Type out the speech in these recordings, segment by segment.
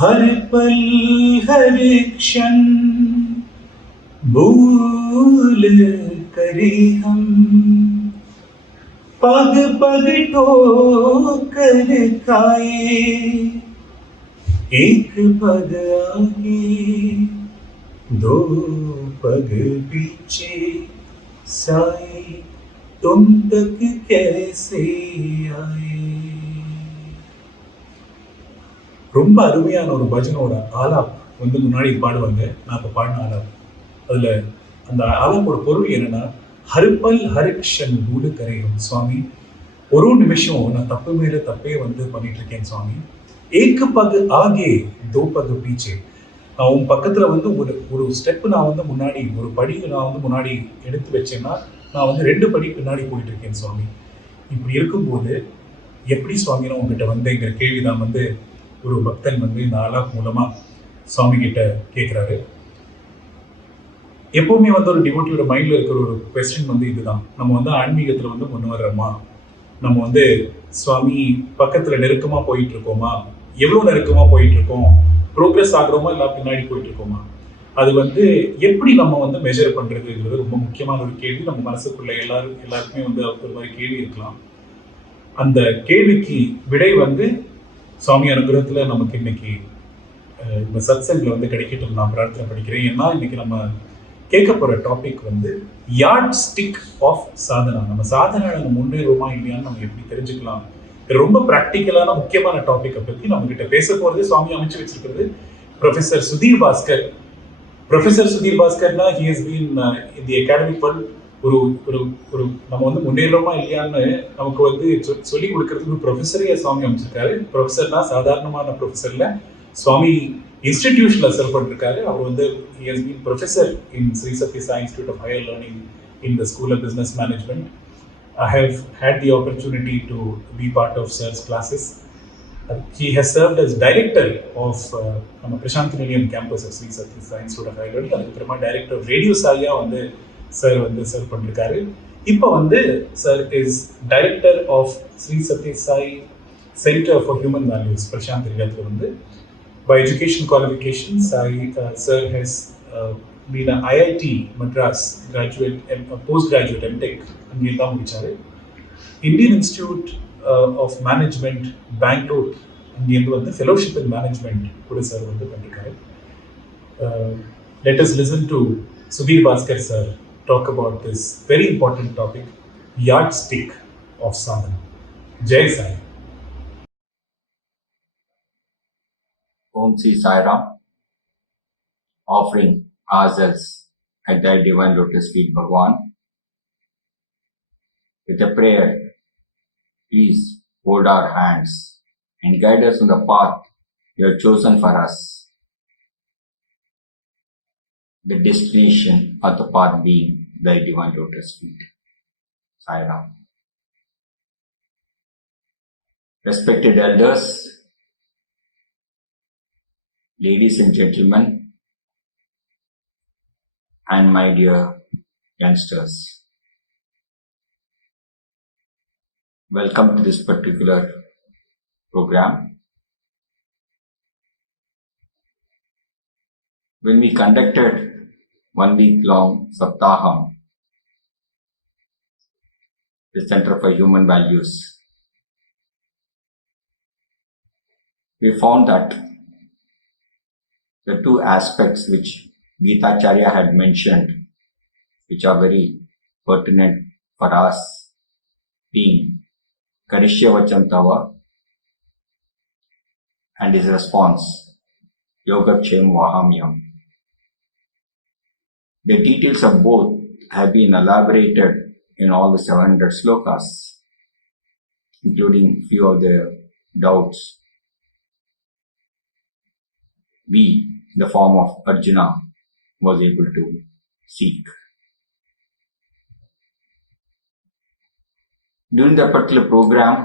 हर पल हर क्षण भूल करे हम, पग पग ठोकर खाए, एक पग आगे दो पग पीछे साए, तुम तक कैसे आए. ரொம்ப அருமையான ஒரு பஜனோட ஆலாப் வந்து முன்னாடி பாடுவாங்க. நான் இப்போ பாடின ஆலாப், அதில் அந்த ஆலாப்போட பொருள் என்னன்னா, ஹர்பல் ஹரிக்ஷன் பூடு கரையும் சுவாமி, ஒரு நிமிஷம் நான் தப்பு மேலே தப்பே வந்து பண்ணிட்டு இருக்கேன் சுவாமி. ஏக்கு பகு ஆகே தோ பகு பீச்சே, நான் உன் பக்கத்தில் வந்து ஒரு ஸ்டெப்பு நான் வந்து முன்னாடி, ஒரு படி நான் வந்து முன்னாடி எடுத்து வச்சேன்னா நான் வந்து 2 படி பின்னாடி போயிட்டு இருக்கேன் சுவாமி. இப்படி இருக்கும்போது எப்படி சுவாமி நான் உங்ககிட்ட வந்தேங்கிற கேள்விதான் வந்து ஒரு பக்தன் வந்து இந்த ஆலாப் மூலமா சுவாமி கிட்ட கேட்குறாரு. எப்பவுமே வந்து ஒரு டிவோட்டியோட மைண்ட்ல இருக்கிற ஒரு கொஸ்டின் வந்து இதுதான், நம்ம வந்து ஆன்மீகத்துல வந்து முன்னேறோமா, நம்ம வந்து சுவாமி பக்கத்துல நெருக்கமா போயிட்டு இருக்கோமா, எவ்வளவு நெருக்கமா போயிட்டு இருக்கோம், ப்ரோக்ரஸ் ஆகுறோமா இல்லை பின்னாடி போயிட்டு இருக்கோமா, அது வந்து எப்படி நம்ம வந்து மெஷர் பண்றதுங்கிறது ரொம்ப முக்கியமான ஒரு கேள்வி. நம்ம மனசுக்குள்ள எல்லாருக்குமே வந்து ஒரு மாதிரி கேள்வி இருக்கலாம். அந்த கேள்விக்கு விடை வந்து சுவாமி அனுகிரகத்துல நமக்கு இன்னைக்கு இந்த சத்சங்கில் வந்து கிடைக்கட்டும் நான் பிரார்த்தனை படிக்கிறேன். ஏன்னா இன்னைக்கு நம்ம கேட்க போற டாபிக் வந்து யார்ட் ஸ்டிக் ஆஃப் சாதனா. நம்ம சாதனை நம்ம முன்னேறுவோமா இல்லையான்னு நம்ம எப்படி தெரிஞ்சுக்கலாம், ரொம்ப ப்ராக்டிக்கலான முக்கியமான டாபிக்கை பற்றி நம்ம கிட்ட பேச போறது சுவாமி அமைச்சு வச்சிருக்கிறது ப்ரொஃபசர் சுதீர் பாஸ்கர். ப்ரொஃபசர் சுதீர் பாஸ்கர்னா he has been in the academic world. ஒரு ஒரு ஒரு நம்ம வந்து முன்னேறோமா இல்லையான்னு நமக்கு வந்து சொல்லி கொடுக்கறதுக்கு ஒரு ப்ரொஃபஸரே சுவாமி அமைச்சிருக்காரு. ப்ரொஃபஸர்னா சாதாரணமான ப்ரொஃபஸர்ல, சுவாமி இன்ஸ்டிடியூஷன்ல சர்வ் பண்ணிருக்காரு. அவர் வந்து he has been professor in Sri Sathya Sai Institute of Higher Learning in the School of Business Management. I have had the opportunity to be part of sir's classes. He has served as director of நம்ம Prashanth campus of Sri Sathya Sai Institute of Higher Learning. அதுக்கப்புறமா director of radio சாயா வந்து sir வந்து serve பண்ணிருக்காரு. இப்போ வந்து sir is director of Sri Sathya Sai center for human values Prasanth ஏரியாவில் வந்து. By education qualifications, sir has been an IIT Madras graduate, postgraduate MTech, அங்கே தான் முடிச்சாரு. Indian Institute of Management, Banquet, அங்கேருந்து வந்து ஃபெலோஷிப் இன் மேனேஜ்மெண்ட் கூட சார் வந்து பண்ணிருக்காரு. Let us listen to SudhirBhaskar sir talk about this very important topic, yardstick of sadhana. Jai Sai. Om Sri Sai Ram. Offering ourselves at thy divine lotus feet, Bhagawan. With a prayer, please hold our hands and guide us on the path you have chosen for us. The destination of the path being thy divine lotus feet. Sai Ram. Respected elders, ladies and gentlemen, and my dear youngsters, welcome to this particular program. When we conducted 1 week long Saptaham, the Center for Human Values, we found that the 2 aspects which Gita Acharya had mentioned, which are very pertinent for us, being Karishya Vacham Tava and his response, Yogaksham Vahamyam. The details of both have been elaborated in all the 700 slokas, including few of the doubts. We, in the form of Arjuna, was able to seek. During that particular program,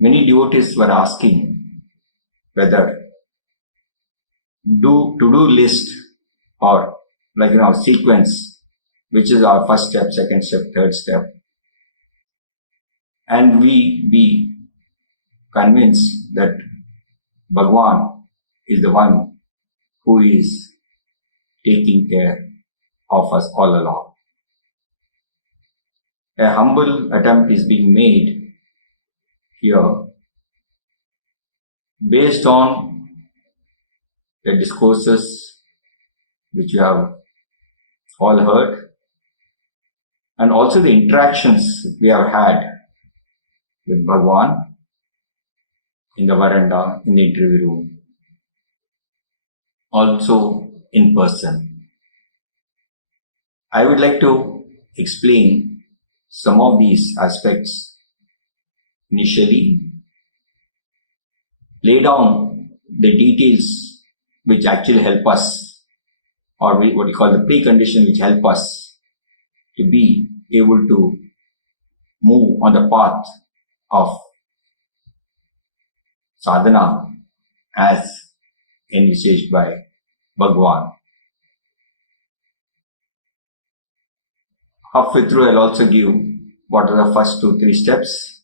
many devotees were asking whether to-do list or sequence, which is our first step, second step, third step, and we be convinced that Bhagawan is the one who is taking care of us all along. A humble attempt is being made here based on the discourses which you have all heard, and also the interactions we have had with Bhagawan in the veranda, in the interview room, also in person. I would like to explain some of these aspects initially, lay down the details which actually help us, or what we call the precondition which help us to be able to move on the path of sadhana as envisaged by Bhagawan. Halfway through, I'll also give what are the first 2-3 steps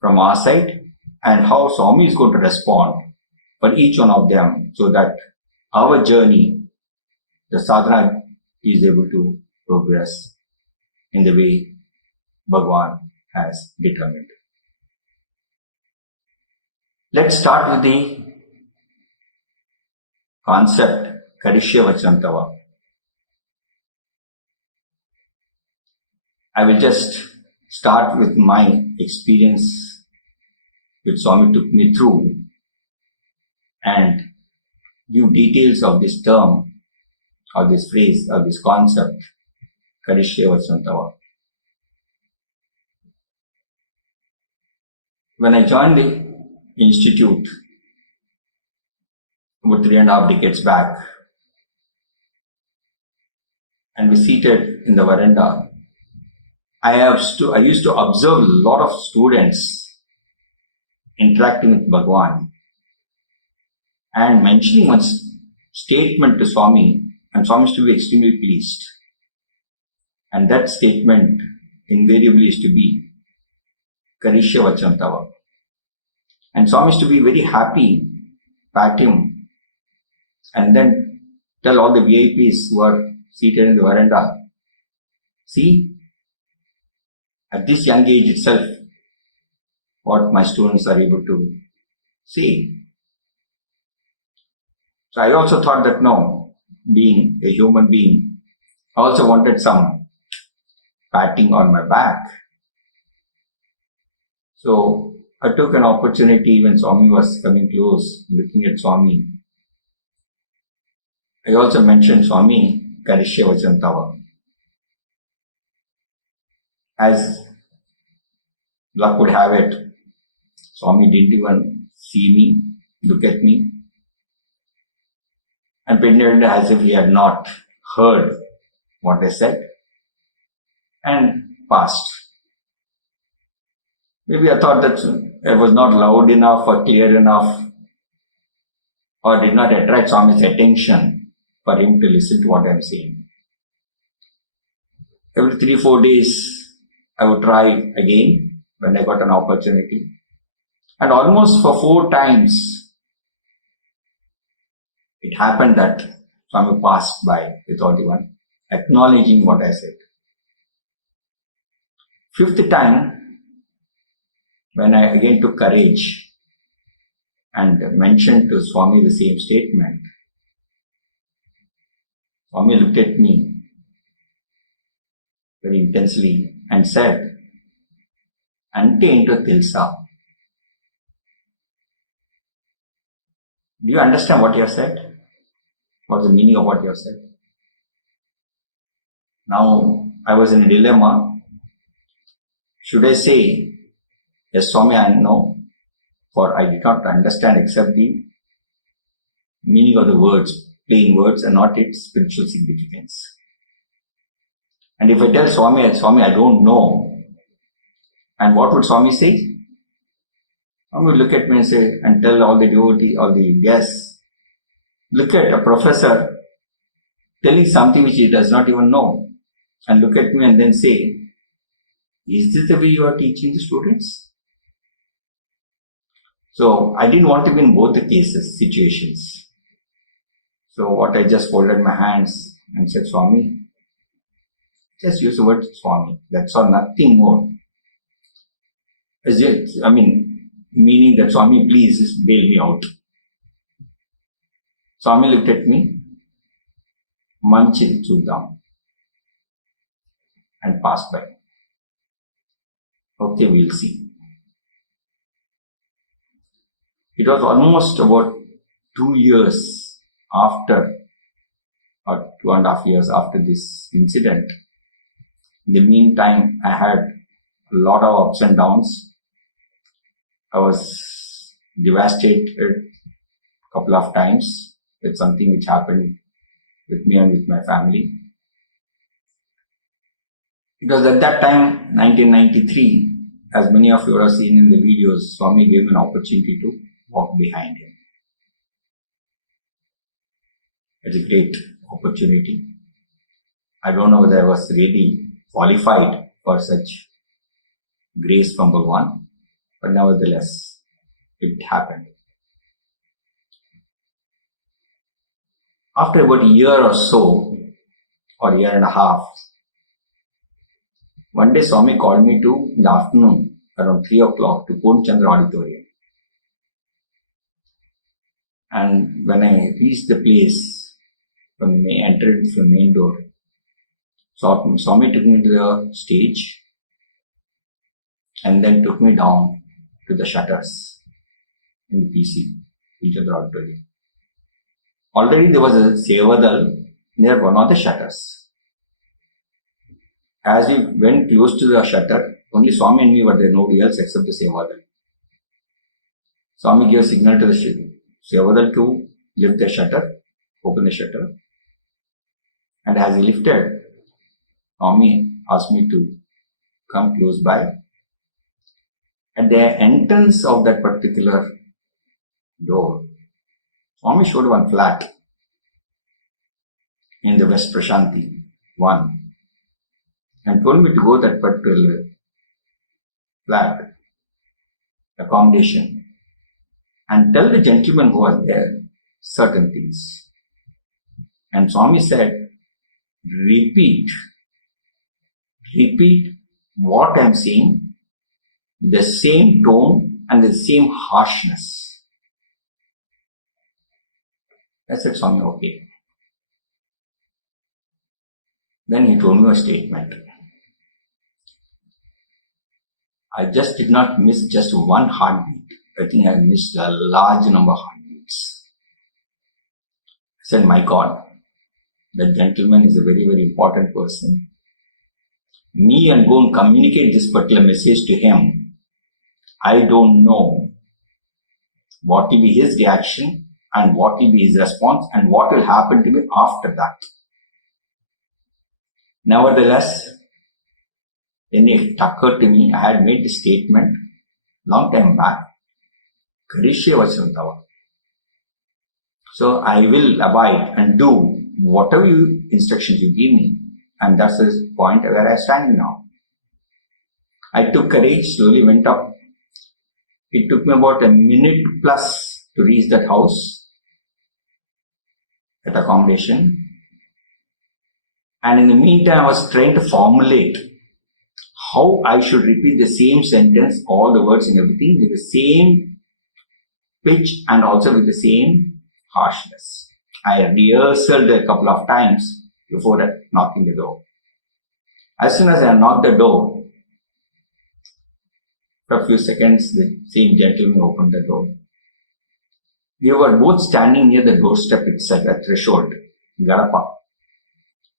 from our side and how Swami is going to respond for each one of them, so that our journey, the sadhana, is able to progress in the way Bhagawan has determined. Let's start with the concept Karishya Vachantava. I will just start with my experience which Swami took me through and give details of this term or this phrase or this concept Karishya Vachantava. When I joined the institute about 3.5 decades back, and we seated in the veranda, I used to observe a lot of students interacting with Bhagawan and mentioning one statement to Swami, and Swami used to be extremely pleased. And that statement invariably is to be Karishya Vachantava. And Swami used to be very happy, pat him, and then tell all the VIPs who are seated in the veranda, see, at this young age itself, what my students are able to say. So I also thought that no, being a human being, I also wanted some patting on my back. So I took an opportunity when Swami was coming close, looking at Swami. I also mentioned Swami Karishya Vachantava. As luck would have it, Swami didn't even see me, look at me, and pretended as if he had not heard what I said, and passed. Maybe I thought that I was not loud enough or clear enough, or did not attract Swami's attention for him to listen to what I am saying. Every 3-4 days, I would try again when I got an opportunity. And almost for 4 times, it happened that Swami passed by without even acknowledging what I said. 5th time, when I again took courage and mentioned to Swami the same statement, Swami looked at me very intensely and said, Ante into Tilsa. Do you understand what you have said? What's the meaning of what you have said? Now, I was in a dilemma. Should I say, yes, Swami, I know, for I did not understand except the meaning of the words, plain words, and not its spiritual significance. And if I tell Swami, I don't know, and what would Swami say? Swami would look at me and say, and tell all the devotees, all the guests, look at a professor telling something which he does not even know, and look at me and then say, is this the way you are teaching the students? So I didn't want to be in both the situations. So what I just folded my hands and said, Swami, just use the word Swami. That's all, nothing more. Meaning that Swami, please just bail me out. Swami looked at me, Manchil Chuddam, and passed by. Okay, we'll see. It was almost about 2 years after, or 2.5 years after this incident. In the meantime, I had a lot of ups and downs. I was devastated a couple of times with something which happened with me and with my family. Because at that time, 1993, as many of you have seen in the videos, Swami gave an opportunity to walk behind him. It's a great opportunity. I don't know whether I was really qualified for such grace from Bhagawan, but nevertheless, it happened. After about a year or so, or a year and a half, one day Swami called me in the afternoon, around 3 o'clock, to Purnchandra Auditorium. And when I reached the place, when I entered the main door, Swami took me to the stage and then took me down to the shutters in the PC, Purnchandra Auditorium. Already there was a Sevadal near one of the shutters. As we went close to the shutter, only Swami and me were there, nobody else except the Sevadal. Swami gave a signal to the Sevadal to lift the shutter, open the shutter. And as he lifted, Swami asked me to come close by. At the entrance of that particular door, Swami showed one flat in the West Prashanti, one, and told me to go that particular flat, accommodation, and tell the gentleman who was there certain things. And Swami said, repeat what I am saying, the same tone and the same harshness. I said, Swami, okay. Then he told me a statement. I just did not miss just one heartbeat. I think I missed a large number of heartbeats. I said, my God, that gentleman is a very, very important person. Me and go and communicate this particular message to him. I don't know what will be his reaction and what will be his response and what will happen to me after that. Nevertheless, then it occurred to me, I had made the statement long time back, Karishya Vachanatava. So I will abide and do whatever instructions you give me, and that's the point where I stand now. I took courage, slowly went up. It took me about a minute plus to reach that house, that accommodation. And in the meantime, I was trying to formulate how I should repeat the same sentence, all the words and everything, with the same pitch and also with the same harshness. I rehearsed a couple of times before knocking the door. As soon as I knocked the door, for a few seconds, the same gentleman opened the door. We were both standing near the doorstep itself, a threshold, Garapa.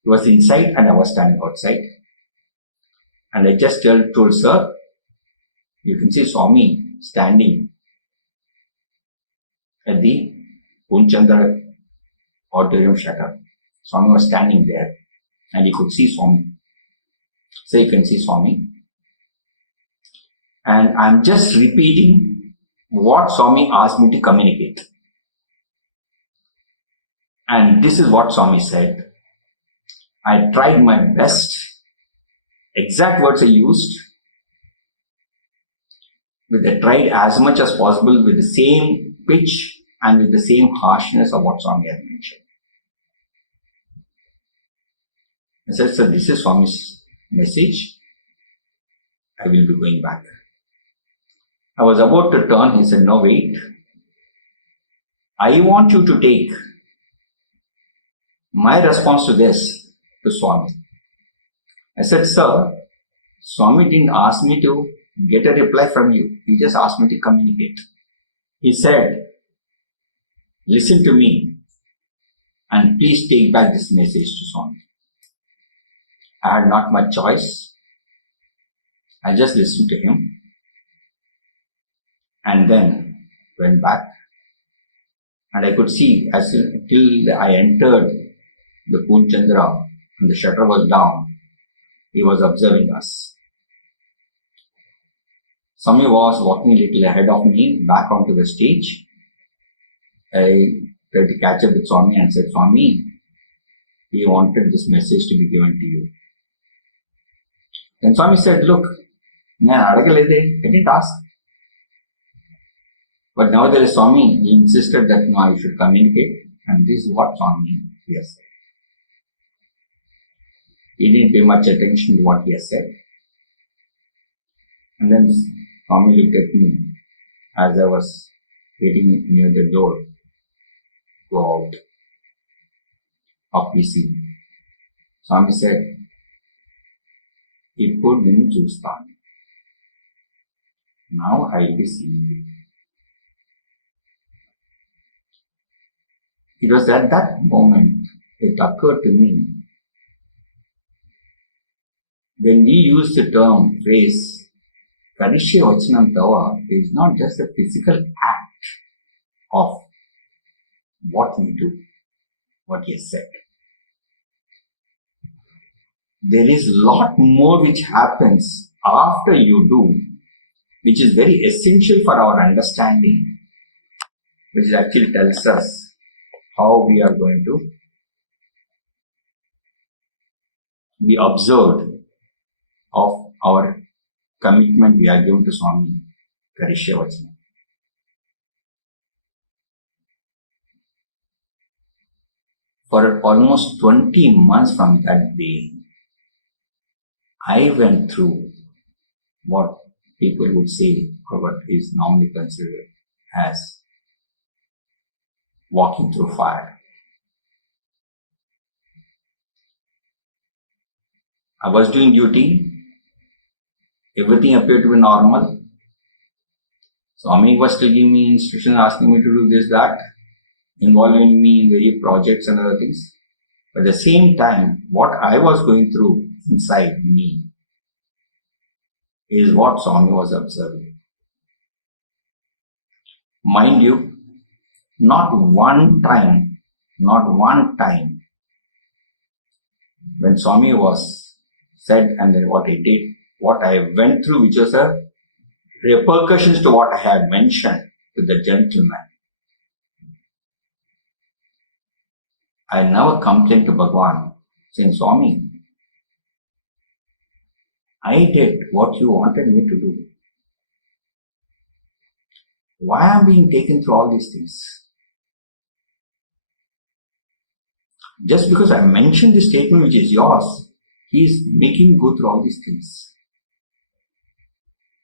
He was inside and I was standing outside. And I just told sir, you can see Swami standing at the Purnchandra Auditorium shutter. Swami was standing there and he could see Swami. So you can see Swami. And I'm just repeating what Swami asked me to communicate. And this is what Swami said. I tried my best. Exact words I used. tried as much as possible with the same pitch and with the same harshness of what Swami had mentioned. I said, "Sir, this is Swami's message. I will be going back." I was about to turn. He said, "No, wait. I want you to take my response to this to Swami." I said, "Sir, Swami didn't ask me to get a reply from you. He just asked me to communicate." He said, "Listen to me and please take back this message to Swami." I had not much choice. I just listened to him and then went back. And I could see till I entered the Poon Chandra and the shutter was down, he was observing us. Swami was walking a little ahead of me back onto the stage. I tried to catch up with Swami and said, "Swami, he wanted this message to be given to you." Then Swami said, "Look, I didn't ask." But nevertheless, Swami, he insisted that no, I should communicate, and this is what Swami has said. He didn't pay much attention to what he has said. And then Swami looked at me as I was waiting near the door to go out of PC. Swami said, "Ippudu ninnu chustanu. Now I will be seeing you." It was at that moment it occurred to me, when we use the phrase Karishya Vachanam Tava, it is not just a physical act of what we do, what he has said. There is a lot more which happens after you do, which is very essential for our understanding, which actually tells us how we are going to be observed of our commitment we are given to Swami Karishya Vachanam. For almost 20 months from that day, I went through what people would say, or what is normally considered as walking through fire. I was doing duty. Everything appeared to be normal. Swami was still giving me instructions, asking me to do this, that, involving me in various projects and other things. But at the same time, what I was going through inside me is what Swami was observing. Mind you, not one time, when Swami was said and then what he did, what I went through, which was a repercussions to what I had mentioned to the gentleman. I never complained to Bhagawan, saying, "Swami, I did what you wanted me to do. Why am I being taken through all these things?" Just because I mentioned the statement which is yours, he is making go through all these things.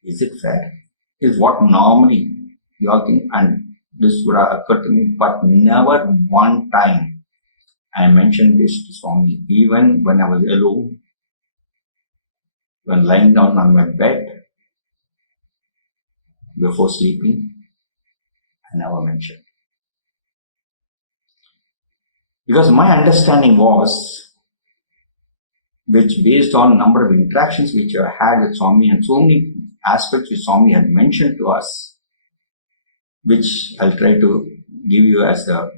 Is it fair? Is what normally you all think, and this would have occurred to me, but never one time I mentioned this to Swami, even when I was alone, when lying down on my bed, before sleeping, I never mentioned. Because my understanding was, which based on number of interactions which I had with Swami and so many aspects which Swami had mentioned to us, which I'll try to give you as a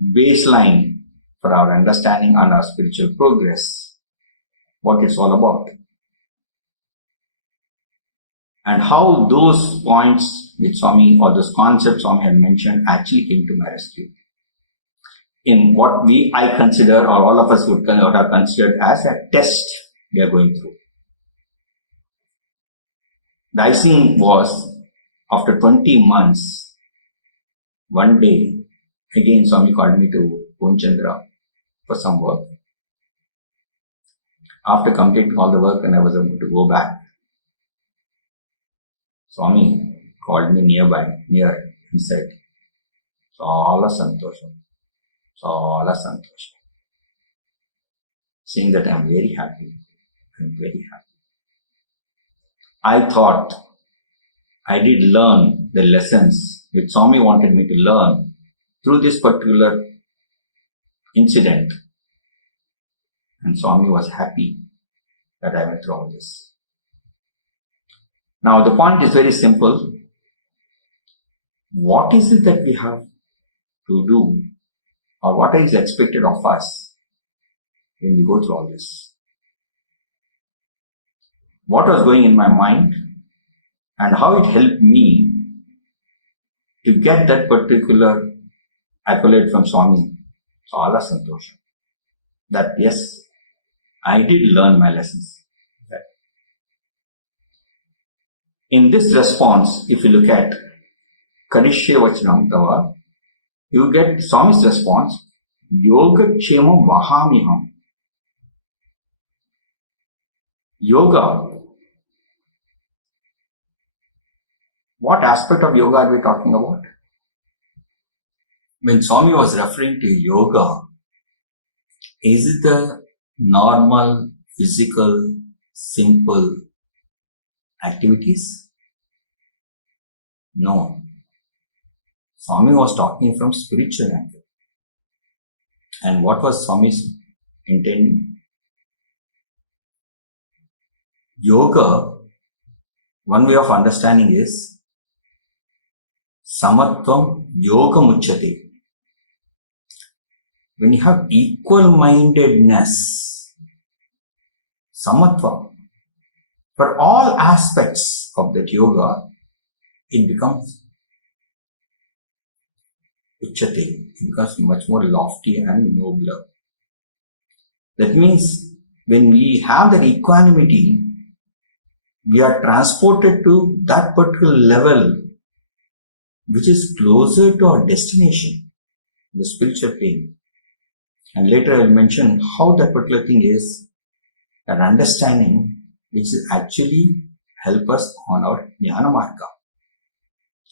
baseline for our understanding and our spiritual progress, what it's all about. And how those points which Swami or those concepts Swami had mentioned actually came to my rescue. In what I consider, or all of us would have considered as a test we are going through. The icing was after 20 months, one day, again Swami called me to Ponchandra for some work. After completing all the work and I was able to go back, Swami called me near and said, Chala Santosham, Chala Santosham. Saying that I am very happy. I thought I did learn the lessons which Swami wanted me to learn through this particular incident. And Swami was happy that I went through all this. Now the point is very simple. What is it that we have to do, or what is expected of us when we go through all this? What was going in my mind and how it helped me to get that particular accolade from Swami, Chala Santosham. That yes, I did learn my lessons. In this response, if you look at Karishye Vachanam Tava, you get Swami's response, Yoga Kshemam Vahamiham. Yoga. What aspect of yoga are we talking about? When Swami was referring to yoga, is it the normal, physical, simple activities? No. Swami was talking from spiritual angle. And what was Swami's intending? Yoga, one way of understanding is Samatvam Yoga Muchyate. When you have equal-mindedness, Samatvam, for all aspects of that yoga, it becomes Uchyate. It becomes much more lofty and nobler. That means when we have that equanimity, we are transported to that particular level which is closer to our destination, the spiritual plane. And later I will mention how that particular thing is an understanding which is actually help us on our Jnana Marga.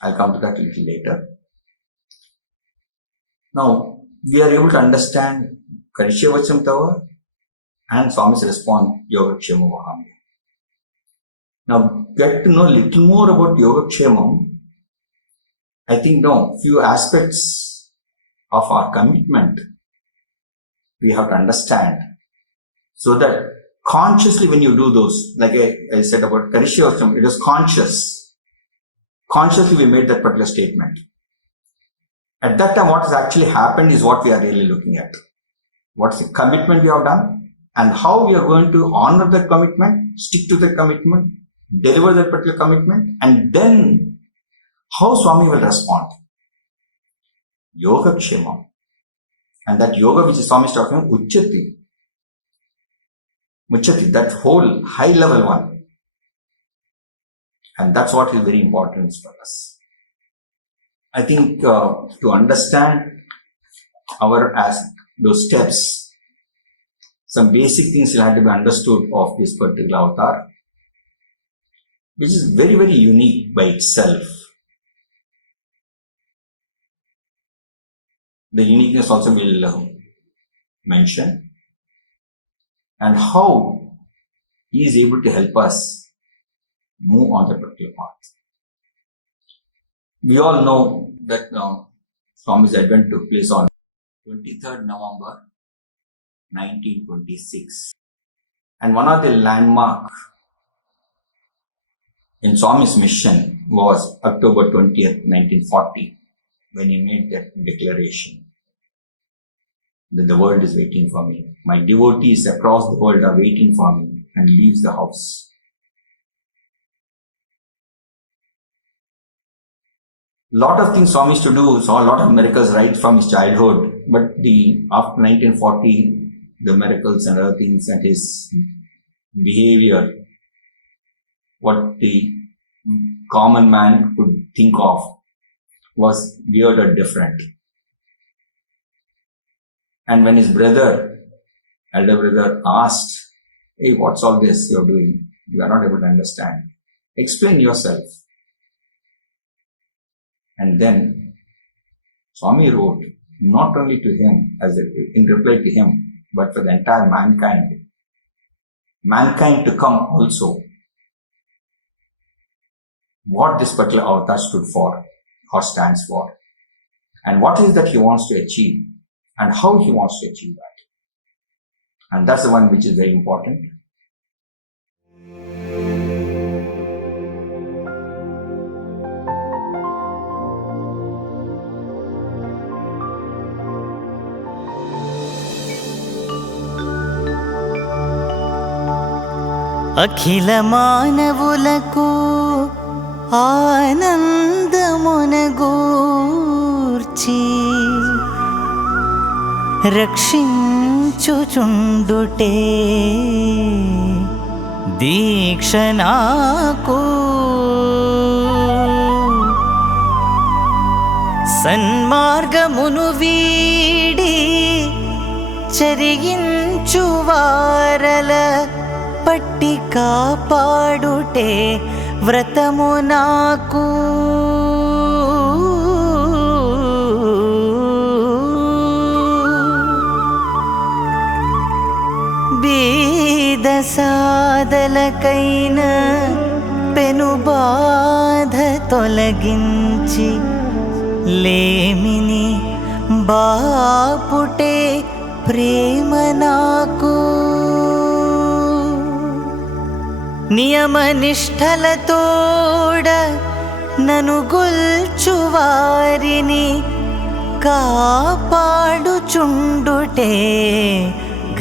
I'll come to that a little later. Now, we are able to understand Karishye Vachanam Tava and Swami's response, Yoga Kshemam Vahamiham. Now, get to know a little more about Yoga Kshemam. I think few aspects of our commitment we have to understand, so that consciously when you do those, like I said about Karishye Vachanam, it is conscious. Consciously we made that particular statement. At that time what has actually happened is what we are really looking at. What's the commitment we have done and how we are going to honor that commitment, stick to that commitment, deliver that particular commitment, and then how Swami will respond. Yoga Kshemam. And that yoga which Swami is talking about, Uchyati. Muchyati, that whole high level one. And that's what is very important for us. I think to understand those steps, some basic things will have to be understood of this particular avatar, which is very, very unique by itself. The uniqueness also will mention, and how he is able to help us move on that particular path. We all know that Swami's advent took place on 23rd November 1926. And one of the landmarks in Swami's mission was October 20th, 1940, when he made that declaration that the world is waiting for me. My devotees across the world are waiting for me, and leaves the house. Lot of things Swami used to do, saw a lot of miracles right from his childhood, but after 1940, the miracles and other things and his behavior, what the common man could think of was weird or different. And when his brother, elder brother, asked, "Hey, what's all this you're doing? You are not able to understand. Explain yourself." And then Swami wrote, not only to him, in reply to him, but for the entire mankind to come also, what this particular avatar stood for or stands for, and what is that he wants to achieve, and how he wants to achieve that. And that's the one which is very important. అఖిల మానవులకు ఆనందమునగూర్చి రక్షించుచుండుటే దీక్ష నాకు సన్మార్గమును వీడి చరించు వారల పట్టి కాపాడుటే వ్రతము నాకు. బీద సాదలకైన పెనుబాధ తొలగించి లేమిని బాపుటే ప్రేమ నాకు. నియమనిష్టలతోడ నను గొల్చు వారిని కాపాడుచుండుటే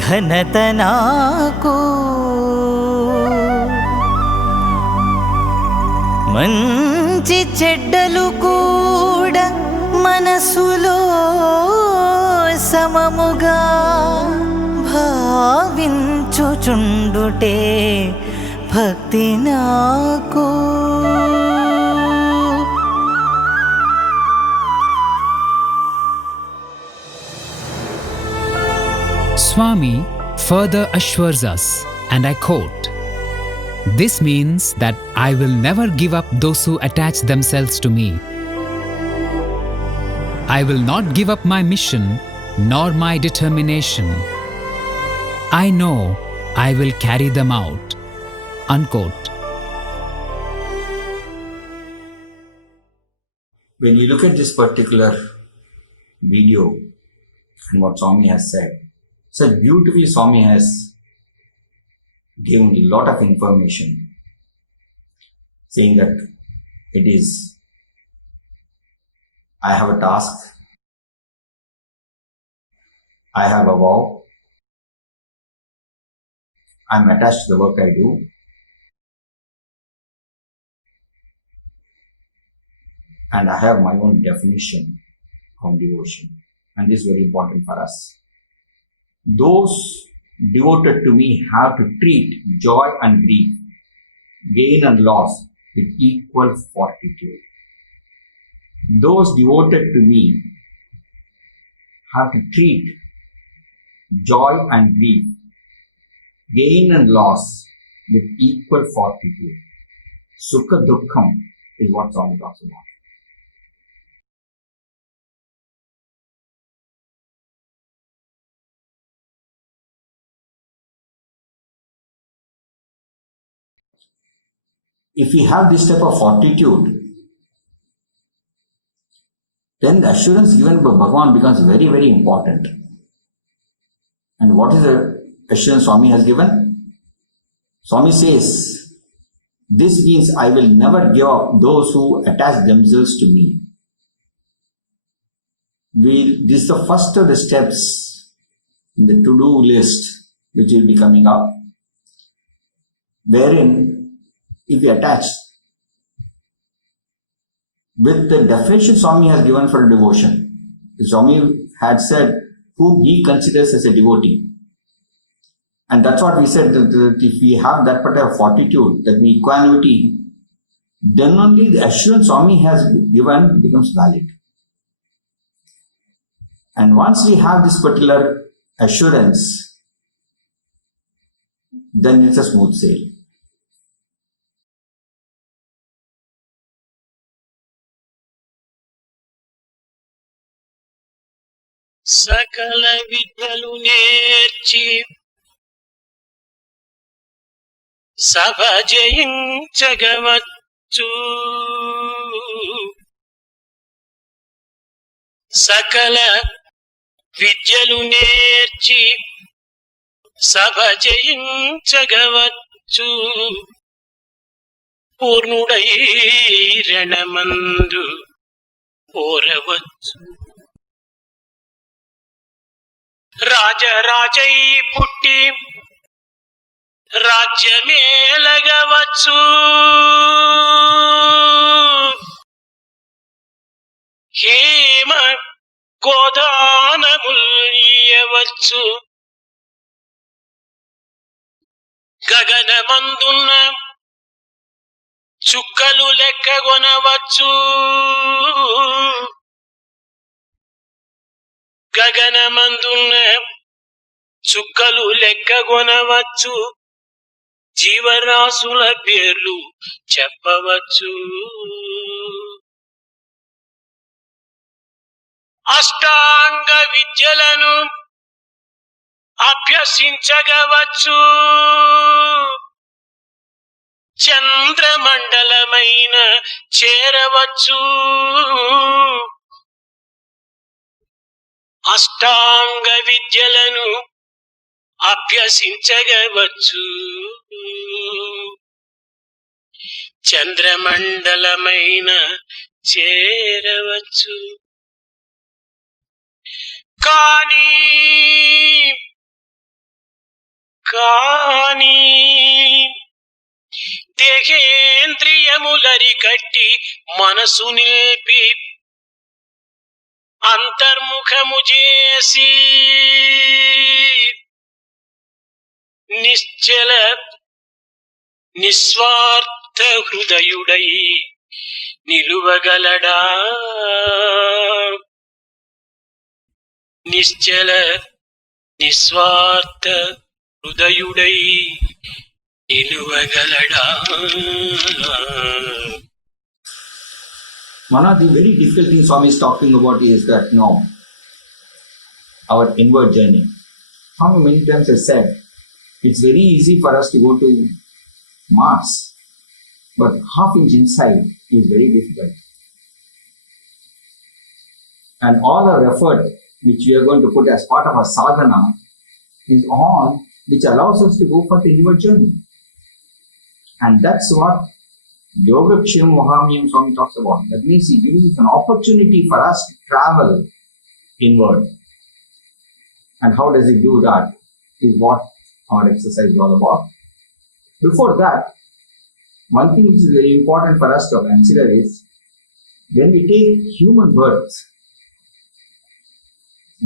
ఘనత నాకు. మంచి చెడ్డలు కూడా మనసులో సమముగా భావించుచుండుటే భక్తి నాకు. Swami further assures us, and I quote, "This means that I will never give up those who attach themselves to me. I will not give up my mission nor my determination. I know I will carry them out." Unquote. When you look at this particular video and what Swami has said, so beautifully Swami has given a lot of information, saying that it is, I have a task, I have a vow, I'm attached to the work I do, and I have my own definition of devotion. And this is very important for us. Those devoted to me have to treat joy and grief, gain and loss with equal fortitude. Those devoted to me have to treat joy and grief, gain and loss with equal fortitude. Sukha dukkham is what Swami talks about. If we have this type of fortitude, then the assurance given by Bhagawan becomes very, very important. And what is the assurance Swami has given? Swami says, "This means I will never give up those who attach themselves to me." This is the first of the steps in the to-do list which will be coming up, wherein if we attach with the definition Swami has given for devotion, Swami had said whom he considers as a devotee. And that's what we said, that if we have that particular fortitude, that equanimity then only the assurance Swami has given becomes valid. And once we have this particular assurance, then it's a smooth sail. సకల విద్యలు నేర్చి సభ జయించగవచ్చు. సకల విద్యలు నేర్చి సభ జయించగవచ్చు. పూర్ణుడై రణమందు పోరవచ్చు. రాజరాజై పుట్టి రాజ్యమేలగవచ్చు. హేమ గోదానముల్యవచ్చు. గగనమందున్న చుక్కలు లెక్కగొనవచ్చు. గగనమందున్న చుక్కలు లెక్కగొనవచ్చు. జీవరాశుల పేర్లు చెప్పవచ్చు. అష్టాంగ విద్యలను అభ్యసించగవచ్చు. చంద్రమండలమైన చేరవచ్చు. అష్టాంగ విద్యలను అభ్యసించగవచ్చు. చంద్రమండలమైన చేరవచ్చు. కానీ దేహేంద్రియములరి కట్టి మనసు నిలిపి అంతర్ముఖము చేసి నిశ్చల నిస్వార్థ హృదయుడై నిలువగలడా. నిశ్చల నిస్వార్థ హృదయుడై నిలువగలడా. One of the very difficult things Swami is talking about is that our inward journey. Swami many times has said, it's very easy for us to go to Mars, but half-inch inside is very difficult. And all our effort which we are going to put as part of our sadhana is all which allows us to go for the inward journey. And that's what Yogaksham Mahamyam Swami talks about. That means he gives us an opportunity for us to travel inward. And how does he do that is what our exercise is all about. Before that, one thing which is very important for us to consider is, when we take human birth,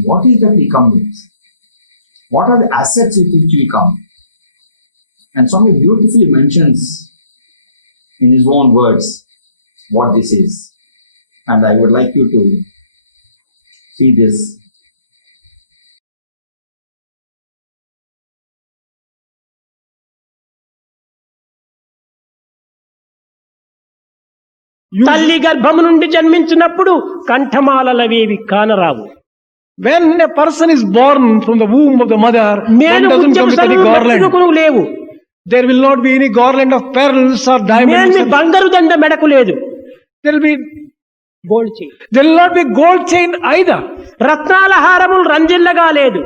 what is that we come with? What are the assets with which we come? And Swami beautifully mentions in his own words what this is. And I would like you to see this. తల్లి గర్భము నుండి జన్మించినప్పుడు కంఠమాలలవేవి కానరావు. When a person is born from the womb of the mother, one doesn't come with any garland. లేవు. There will not be any garland of pearls or diamonds. బంగారు దండ మెడకు లేదు. There will be gold chain. There will not be gold chain either. రత్నాల హారములు రంజిల్లగా లేదు.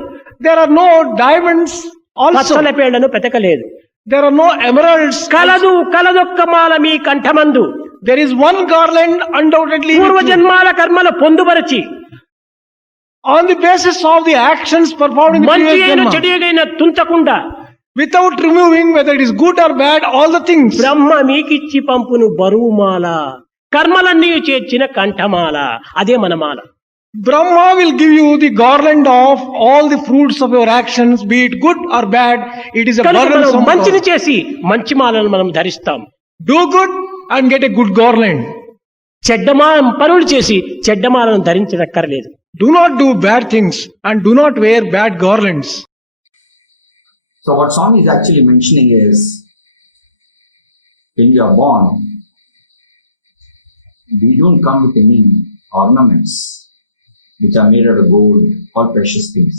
There are no diamonds also. Pachchala పేళ్లను పెతకలేదు. There are no emeralds. కలదొక్క Mala me కంఠమందు. There is one garland undoubtedly. పూర్వజన్మాల కర్మల పొందుపరచి on the basis of the actions performed in the previous janma, చెడుగైన తుంచకుండా, without removing whether it is good or bad, all the things. బ్రహ్మ మీకిచ్చి పంపును బరువుమాల, కర్మలన్నీ చేర్చిన కంఠమాల, అదే మనమాల. Brahma will give you the garland of all the fruits of your actions, be it good or bad. It is a burdensome. మంచిని చేసి మంచి మాలను మనం ధరిస్తాం. Do good and get a good garland. చెడ్డమా పనులు చేసి చెడ్డమాలను ధరించనక్కర్లేదు. Do not do bad things and do not wear bad garlands. So what Swami is actually mentioning is, when you are born, we don't come with any ornaments which are made out of gold or precious things,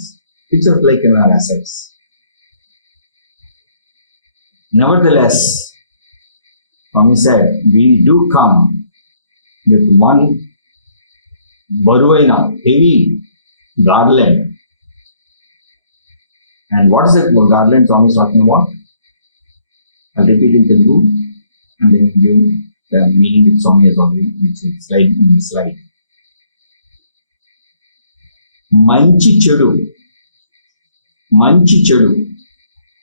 which are like in our assets. Nevertheless, Swami said, we do come with one baruvaina, heavy garland. And what is it garland Swami is talking about? I'll repeat in Telugu and then give the meaning that Swami has already slide in the slide. మంచి చెడు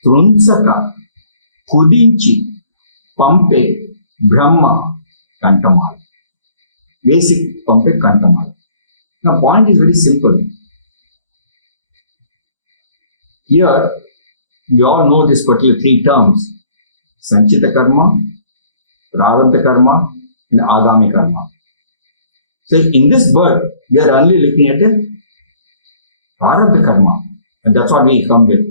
త్రుంచక కుదించి పంపే బ్రహ్మ కంఠమాల. Basic పంపే కంఠమాల. Now point is very simple. Here we all know this particular three terms: Sanchita karma, Prarabdha karma and Agami karma. So in this birth we are only looking at the Prarabdha karma, and that's what we come with.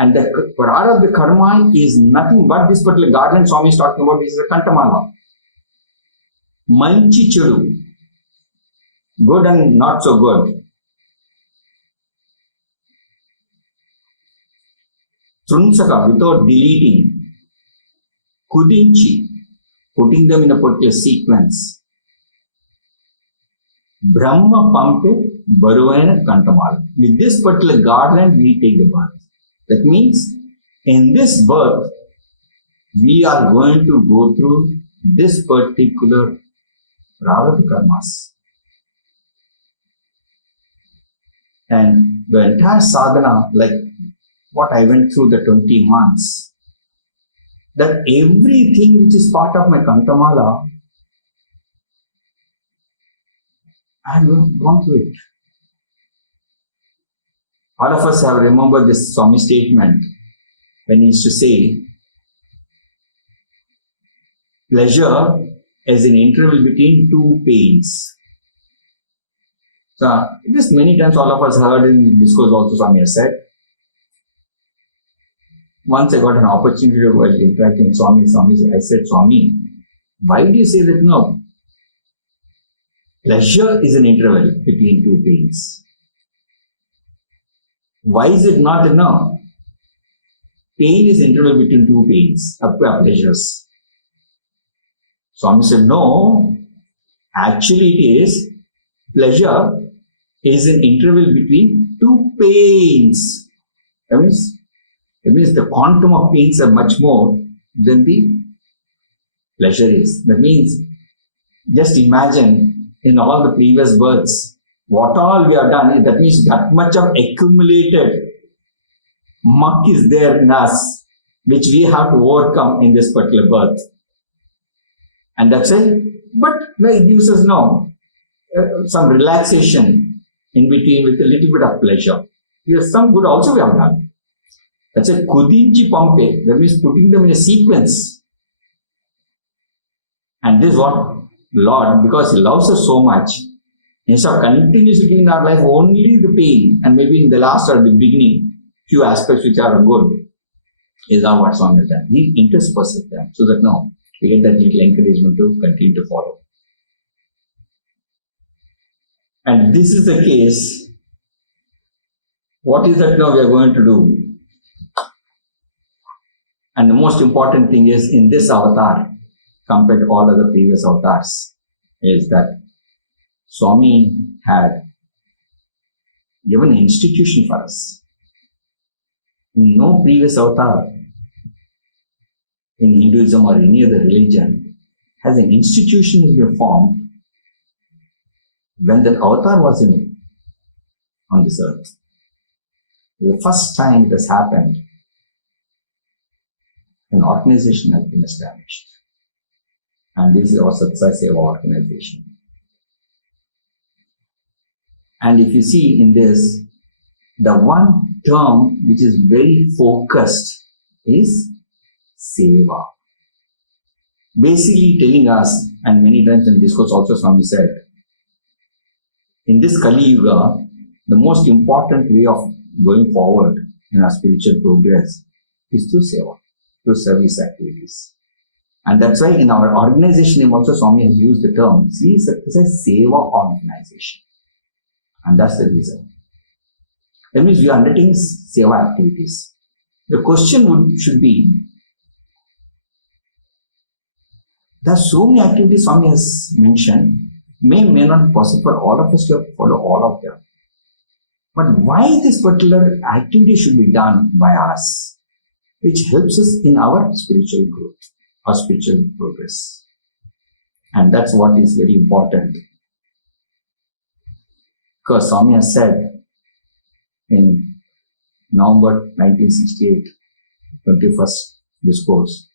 And the Prarabdha karma is nothing but this particular garland Swami is talking about. This is a kantamala. Manchi chedu, good and not so good. Trunsaka, without deleting. Kudinchi, putting them in a particular sequence. Brahma pampe baruvaina kantamala. With this particular garland we take the birth. That means in this birth we are going to go through this particular Prarabdha karmas. And the entire sadhana, like what I went through the 20 months, that everything which is part of my kantamala, I have gone through it. All of us have remembered this Swami statement when he used to say, pleasure is an interval between two pains. So, this many times all of us heard in discourse also Swami has said. Once I got an opportunity to interact with Swami, I said, Swami, why do you say that no? Pleasure is an interval between two pains. Why is it not enough? Pain is interval between two pains, pleasures. Swami said, no, actually it is, pleasure is an interval between two pains. That means the quantum of pains are much more than the pleasure is. That means, just imagine in all the previous births, what all we have done, that means that much of accumulated muck is there in us, which we have to overcome in this particular birth. And that's it. But no, it gives us some relaxation in between with a little bit of pleasure. There's some good also we have done. That's a kudinchi pampe. That means putting them in a sequence. And this is what Lord, because He loves us so much, instead of continuously giving in our life only the pain, and maybe in the last or the beginning, few aspects which are good, is not what Swami has done. He intersperses them so that we get that little encouragement to continue to follow. And this is the case. What is that now we are going to do? And the most important thing is, in this avatar, compared to all other previous avatars, is that Swami had given an institution for us. No previous avatar in Hinduism or any other religion has an institution been formed when that avatar was on this earth. The first time it has happened, an organization has been established. And this is our SSSSCHV organization. And if you see in this, the one term which is very focused is Seva. basically telling us, and many times in discourse also Swami said, in this Kali Yuga, the most important way of going forward in our spiritual progress is through seva, through service activities. And that's why in our organization name also Swami has used the term, see, it's a seva organization. And that's the reason. That means we are undertaking seva activities. The question should be, there are so many activities Swami has mentioned, may not be possible for all of us to follow all of them. But why this particular activity should be done by us, which helps us in our spiritual growth, our spiritual progress. And that's what is very important. Because Swami has said in November 1968, 21st discourse,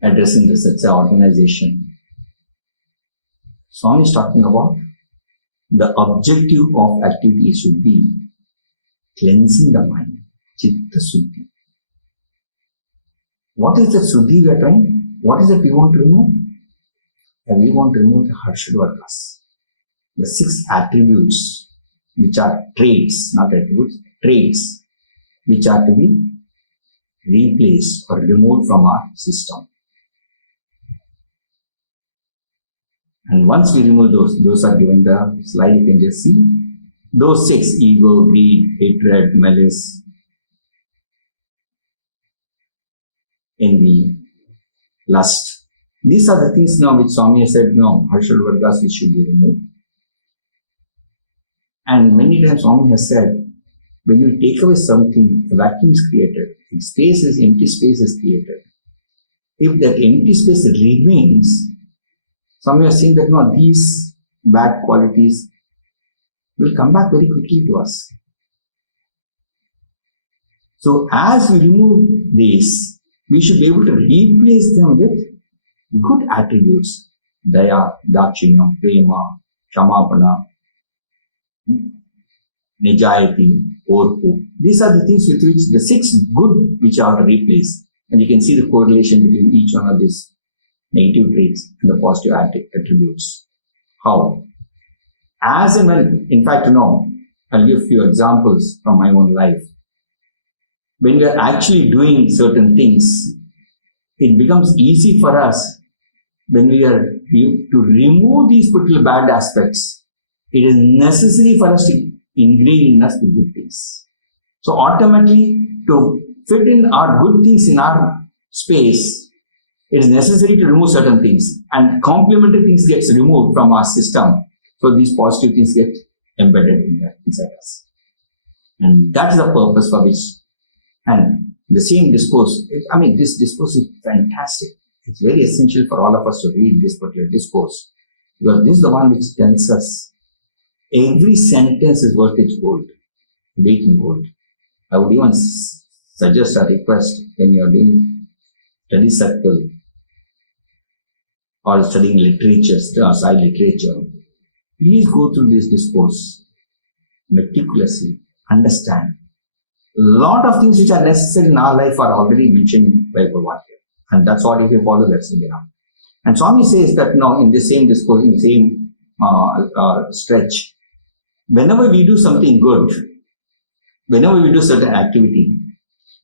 addressing the Satya organization, Swami is talking about the objective of activity should be cleansing the mind, chitta suddhi. What is the suddhi we are trying? What is it we want to remove? And we want to remove the harshadvargas, the 6 attributes which are traits, not attributes, traits which are to be replaced or removed from our system. And once we remove those are given the slide, you can just see. Those 6, ego, greed, hatred, malice, envy, lust. These are the things now which Swami has said, no, harshadvargas which should be removed. And many times Swami has said, when you take away something, a vacuum is created, empty space is created. If that empty space remains, Swami has seen that no, these bad qualities will come back very quickly to us. So as we remove these, we should be able to replace them with good attributes. Daya, Dakshinyam, Prema, Shamapana, Nijayati, Orpu. These are the things with which the 6 good which are replaced. And you can see the correlation between each one of these negative traits and the positive attributes. How? As and when, in fact, I'll give a few examples from my own life. When we are actually doing certain things, it becomes easy for us when we are to remove these particular bad aspects. It is necessary for us to ingrain in us the good things. So automatically, to fit in our good things in our space, it is necessary to remove certain things, and complementary things gets removed from our system. So these positive things get embedded inside us. And that is the purpose for which, and the same discourse, this discourse is fantastic. It's very essential for all of us to read this particular discourse, because this is the one which tells us every sentence is worth its gold, weight in gold. I would even suggest a request when you are doing study circle or studying literature, Sai literature, please go through this discourse meticulously, understand. A lot of things which are necessary in our life are already mentioned by Bhagawan here. And that's what if you follow, that's enough. And Swami says that in the same discourse, in the same stretch, whenever we do something good, whenever we do certain activity,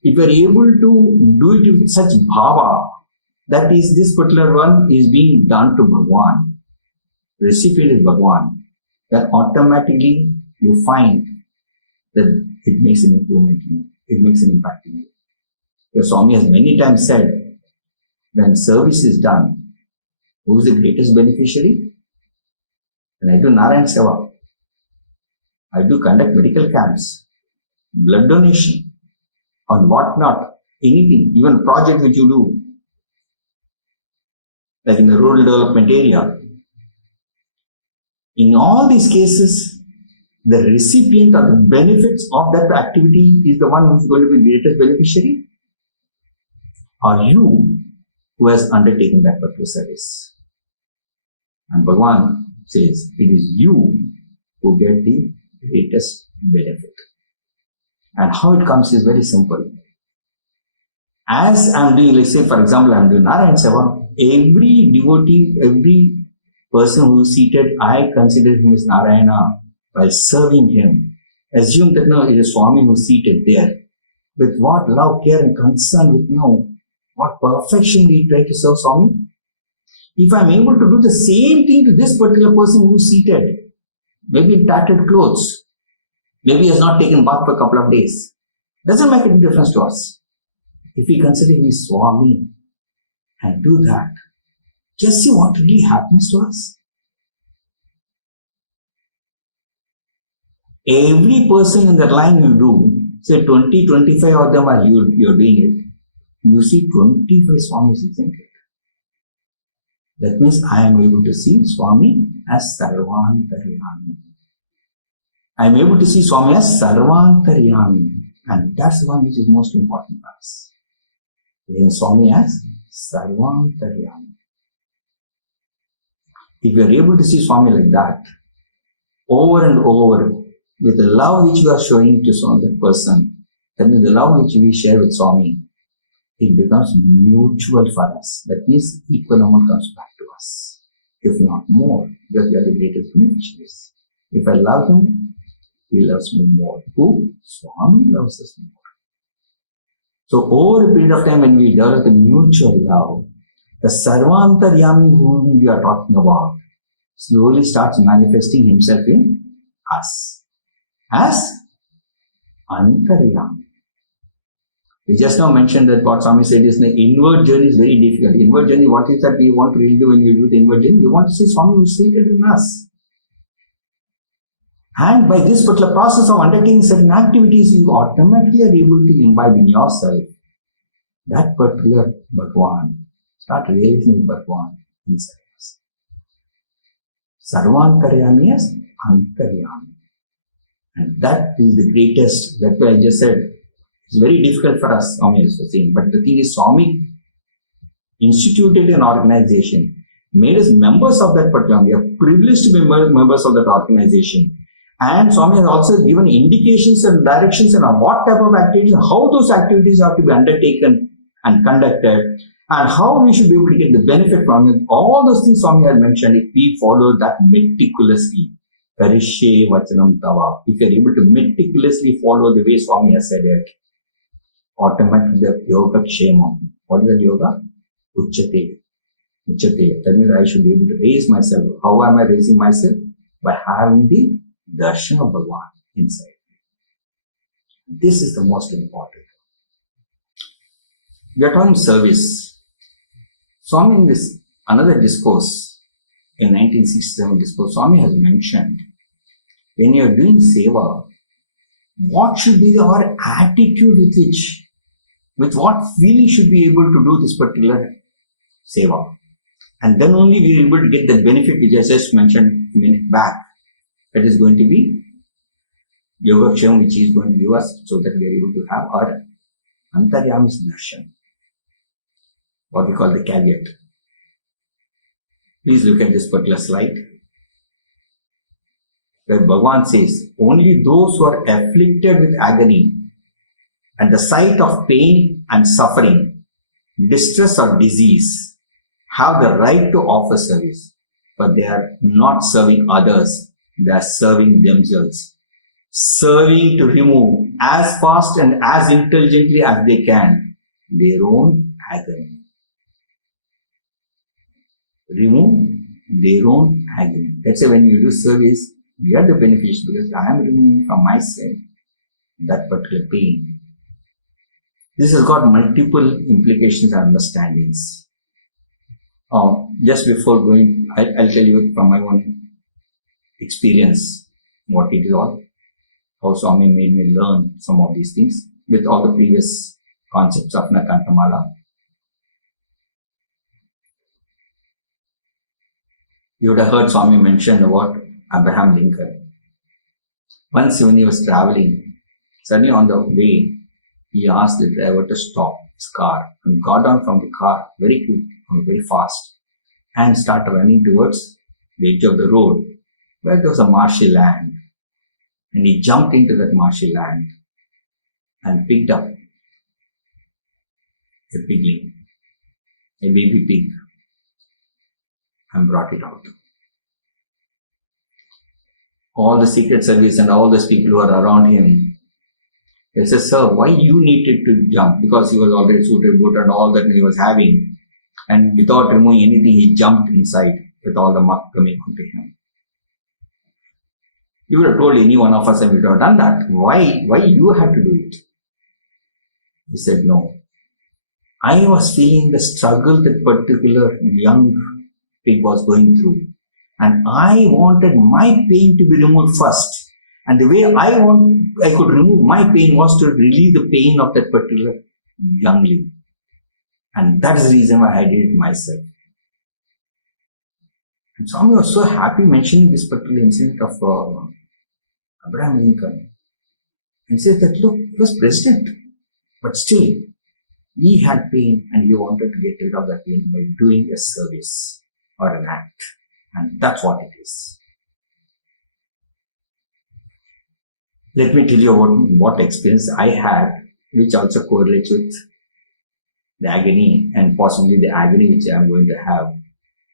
if we are able to do it with such bhava, that is, this particular one is being done to Bhagawan, the recipient is Bhagawan, then automatically you find that it makes an improvement in you, it makes an impact in you. Your Swami has many times said, when service is done, who is the greatest beneficiary? When I do Narayan Seva, I do conduct medical camps, blood donation, or whatnot, anything, even project which you do, like in the rural development area. In all these cases, the recipient or the benefits of that activity is the one who is going to be the greatest beneficiary, or you who has undertaken that particular service. And Bhagavan says, it is you who get the greatest benefit. And how it comes is very simple. As I am doing, let's say for example, I am doing Narayan Seva, every devotee, every person who is seated, I consider him as Narayana while serving him. Assume that now it is Swami who is seated there. With what love, care and concern, with what perfection we try to serve Swami. If I am able to do the same thing to this particular person who is seated, maybe in tattered clothes, maybe he has not taken bath for a couple of days, doesn't make any difference to us. If we consider him as Swami and do that, just see what really happens to us. Every person in that line you do, say 20, 25 of them are you're doing it. You see 25 Swamis, isn't it? That means I am able to see Swami as Sarvantaryami. I am able to see Swami as Sarvantaryami. And that's the one which is most important for us. Seeing Swami as Sarvantaryami. If we are able to see Swami like that, over and over, with the love which we are showing to that person, that means the love which we share with Swami, it becomes mutual for us. That means equal amount comes back to us, if not more, because we are the greatest beneficiaries. If I love him, he loves me more. Who? Swami loves us more. So over a period of time, when we develop a mutual love, the Sarvantaryami whom we are talking about slowly starts manifesting himself in us as Antaryami. We just now mentioned that what Swami said is the inward journey is very difficult. Inward journey, what is that we want to really do when we do the inward journey? We want to see Swami who is seated in us. And by this particular process of undertaking certain activities, you automatically are able to imbibe in yourself that particular Bhagawan. Start realizing Bhagawan inside us. Sarvantaryami as Antaryami. And that is the greatest. That's why I just said, it's very difficult for us, Swami is saying. But the thing is, Swami instituted an organization, made us members of that particular. We are privileged to be members of that organization. And Swami has also given indications and directions on what type of activities, how those activities have to be undertaken and conducted, and how we should be able to get the benefit from it. All those things Swami has mentioned, if we follow that meticulously, Karishe Vachanam Tava, if you are able to meticulously follow the way Swami has said it, automatically the yoga kshema. What is that yoga? Uchate. Uchate. That means I should be able to raise myself. How am I raising myself? By having the darshan of Bhagawan inside. This is the most important. We are talking service. Swami in this another discourse, in 1967 discourse, Swami has mentioned, when you are doing seva, what should be our attitude with what feeling should be able to do this particular seva. And then only we are able to get the benefit which I just mentioned a minute back. That is going to be Yoga Kshem, which is going to give us so that we are able to have our Antaryami's darshan. What we call the caveat. Please look at this particular slide. Where Bhagavan says, only those who are afflicted with agony and the sight of pain and suffering, distress or disease, have the right to offer service. But they are not serving others, they are serving themselves. Serving to remove as fast and as intelligently as they can their own agony. Remove their own agony. That's why when you do service, you are the beneficiary because I am removing from myself that particular pain. This has got multiple implications and understandings. Just before going, I'll tell you from my own experience what it is all. How Swami made me learn some of these things with all the previous concepts of Nakantamala. You would have heard Swami mention about Abraham Lincoln. Once when he was traveling, suddenly on the way, he asked the driver to stop his car and got down from the car very quick, very fast, and started running towards the edge of the road where there was a marshy land. And he jumped into that marshy land and picked up a pigling, a baby pig, and brought it out. All the Secret Service and all those people who are around him, they said, sir, why you needed to jump? Because he was already suited, booted and all that he was having. And without removing anything, he jumped inside with all the muck coming onto him. You would have told any one of us and we would have done that. Why you had to do it? He said, no. I was feeling the struggle that particular young pig was going through. And I wanted my pain to be removed first. And the way I could remove my pain was to relieve the pain of that particular youngling. And that is the reason why I did it myself. And Swami was so happy mentioning this particular incident of Abraham Lincoln. And said that, look, he was president. But still, he had pain and he wanted to get rid of that pain by doing a service or an act. And that's what it is. Let me tell you what experience I had, which also correlates with the agony and possibly the agony which I am going to have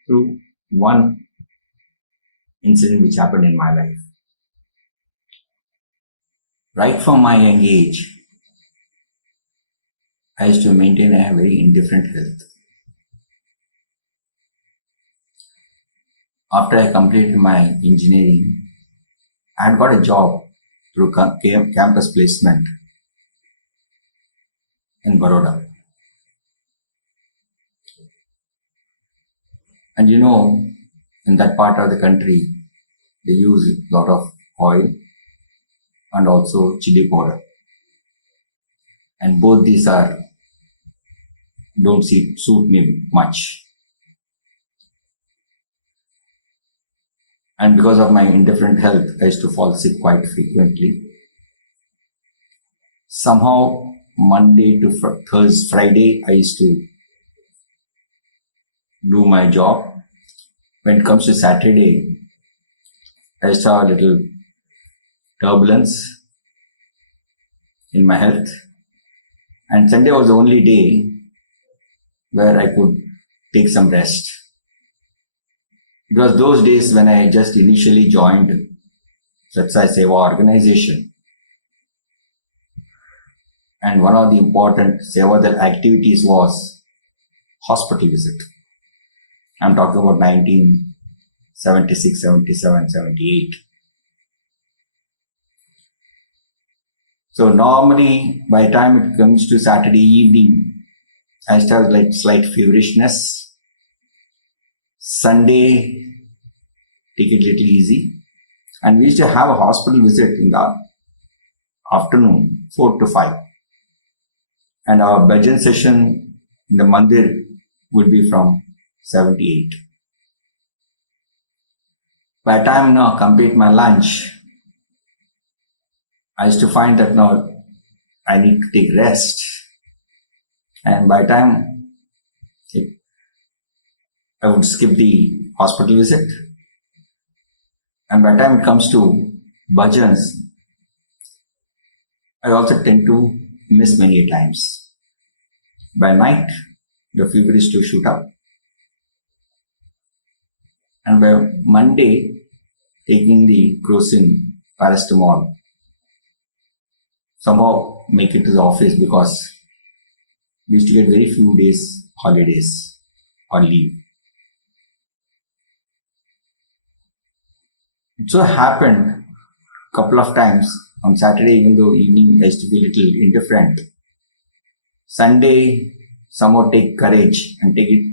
through one incident which happened in my life. Right from my young age, I used to maintain a very indifferent health. After I completed my engineering, I had got a job through campus placement in Baroda. And you know, in that part of the country, they use a lot of oil and also chili powder. And both these don't suit me much. And because of my indifferent health, I used to fall sick quite frequently. Somehow, Monday to Friday, I used to do my job. When it comes to Saturday, I used to have a little turbulence in my health. And Sunday was the only day where I could take some rest. It was those days when I just initially joined Satsai Seva organization. And one of the important Sevadal activities was hospital visit. I'm talking about 1976, 77, 78. So normally by the time it comes to Saturday evening, I start like slight feverishness. Sunday, take it a little easy. And we used to have a hospital visit in the afternoon, 4 to 5. And our bhajan session in the mandir would be from 7 to 8. By the time now I complete my lunch, I used to find that now I need to take rest. And by the time I would skip the hospital visit. And by the time it comes to bhajans, I also tend to miss many times. By night, the fever is to shoot up. And by Monday, taking the crocin, paracetamol, somehow make it to the office because we used to get very few days holidays or leave. It so happened a couple of times on Saturday, even though evening I used to be a little indifferent. Sunday, somehow take courage and take it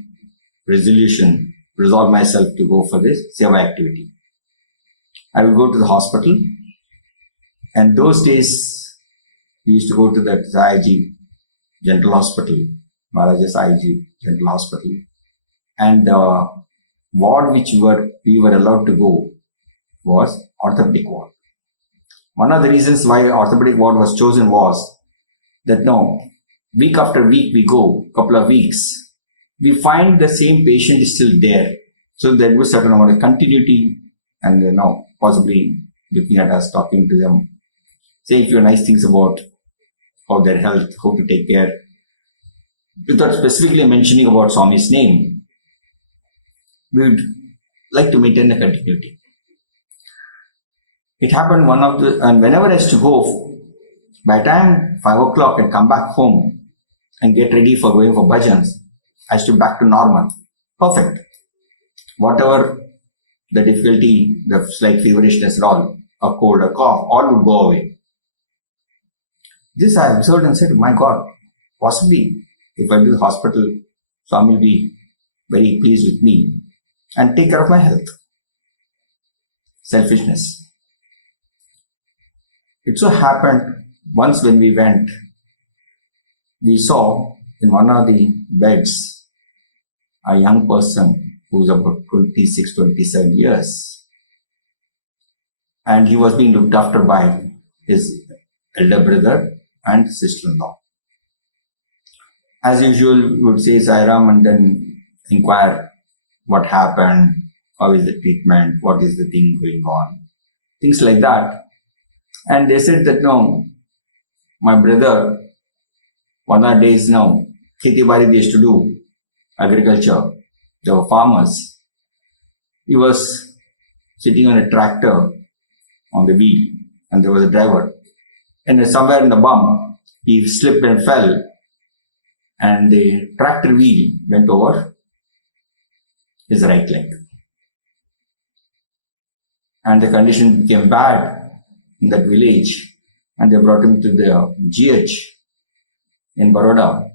resolve myself to go for this seva activity. I would go to the hospital, and those days we used to go to the Saiji General Hospital, Maharaja Saiji General Hospital, and the ward which we were allowed to go was orthopedic ward. One of the reasons why orthopedic ward was chosen was that now, week after week we go, couple of weeks, we find the same patient is still there. So there was certain amount of continuity and possibly looking at us, talking to them, saying a few nice things about how their health, how to take care, without specifically mentioning about Swami's name. We would like to maintain a continuity. It happened and whenever I used to go, by the time 5 o'clock I'd come back home and get ready for going for bhajans, I used to be back to normal. Perfect. Whatever the difficulty, the slight feverishness and all, a cold, a cough, all would go away. This I observed and said, my God, possibly if I do the hospital, Swami will be very pleased with me and take care of my health. Selfishness. It so happened once when we went, we saw in one of the beds a young person who was about 26, 27 years. And he was being looked after by his elder brother and sister-in-law. As usual, we would say Sai Ram and then inquire what happened, how is the treatment, what is the thing going on, things like that. And they said that no, my brother, one of the days now, Kheti Bari they used to do, agriculture, they were farmers. He was sitting on a tractor on the wheel and there was a driver. And somewhere in the bump, he slipped and fell and the tractor wheel went over his right leg. And the condition became bad in that village and they brought him to the GH in Baroda,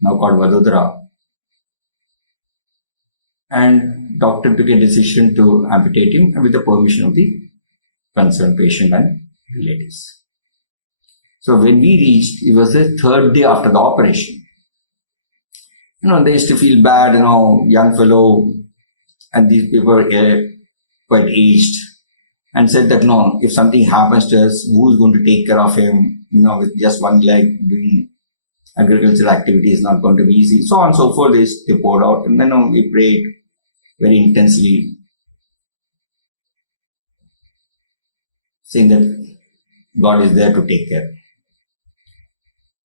now called Vadodara. And doctor took a decision to amputate him with the permission of the concerned patient and relatives. So when we reached, it was the third day after the operation. They used to feel bad, young fellow, and these people were quite aged, and said that, no, if something happens to us, who's going to take care of him, with just one leg, doing agricultural activity is not going to be easy, so on and so forth. They poured out, and then we prayed very intensely, saying that God is there to take care.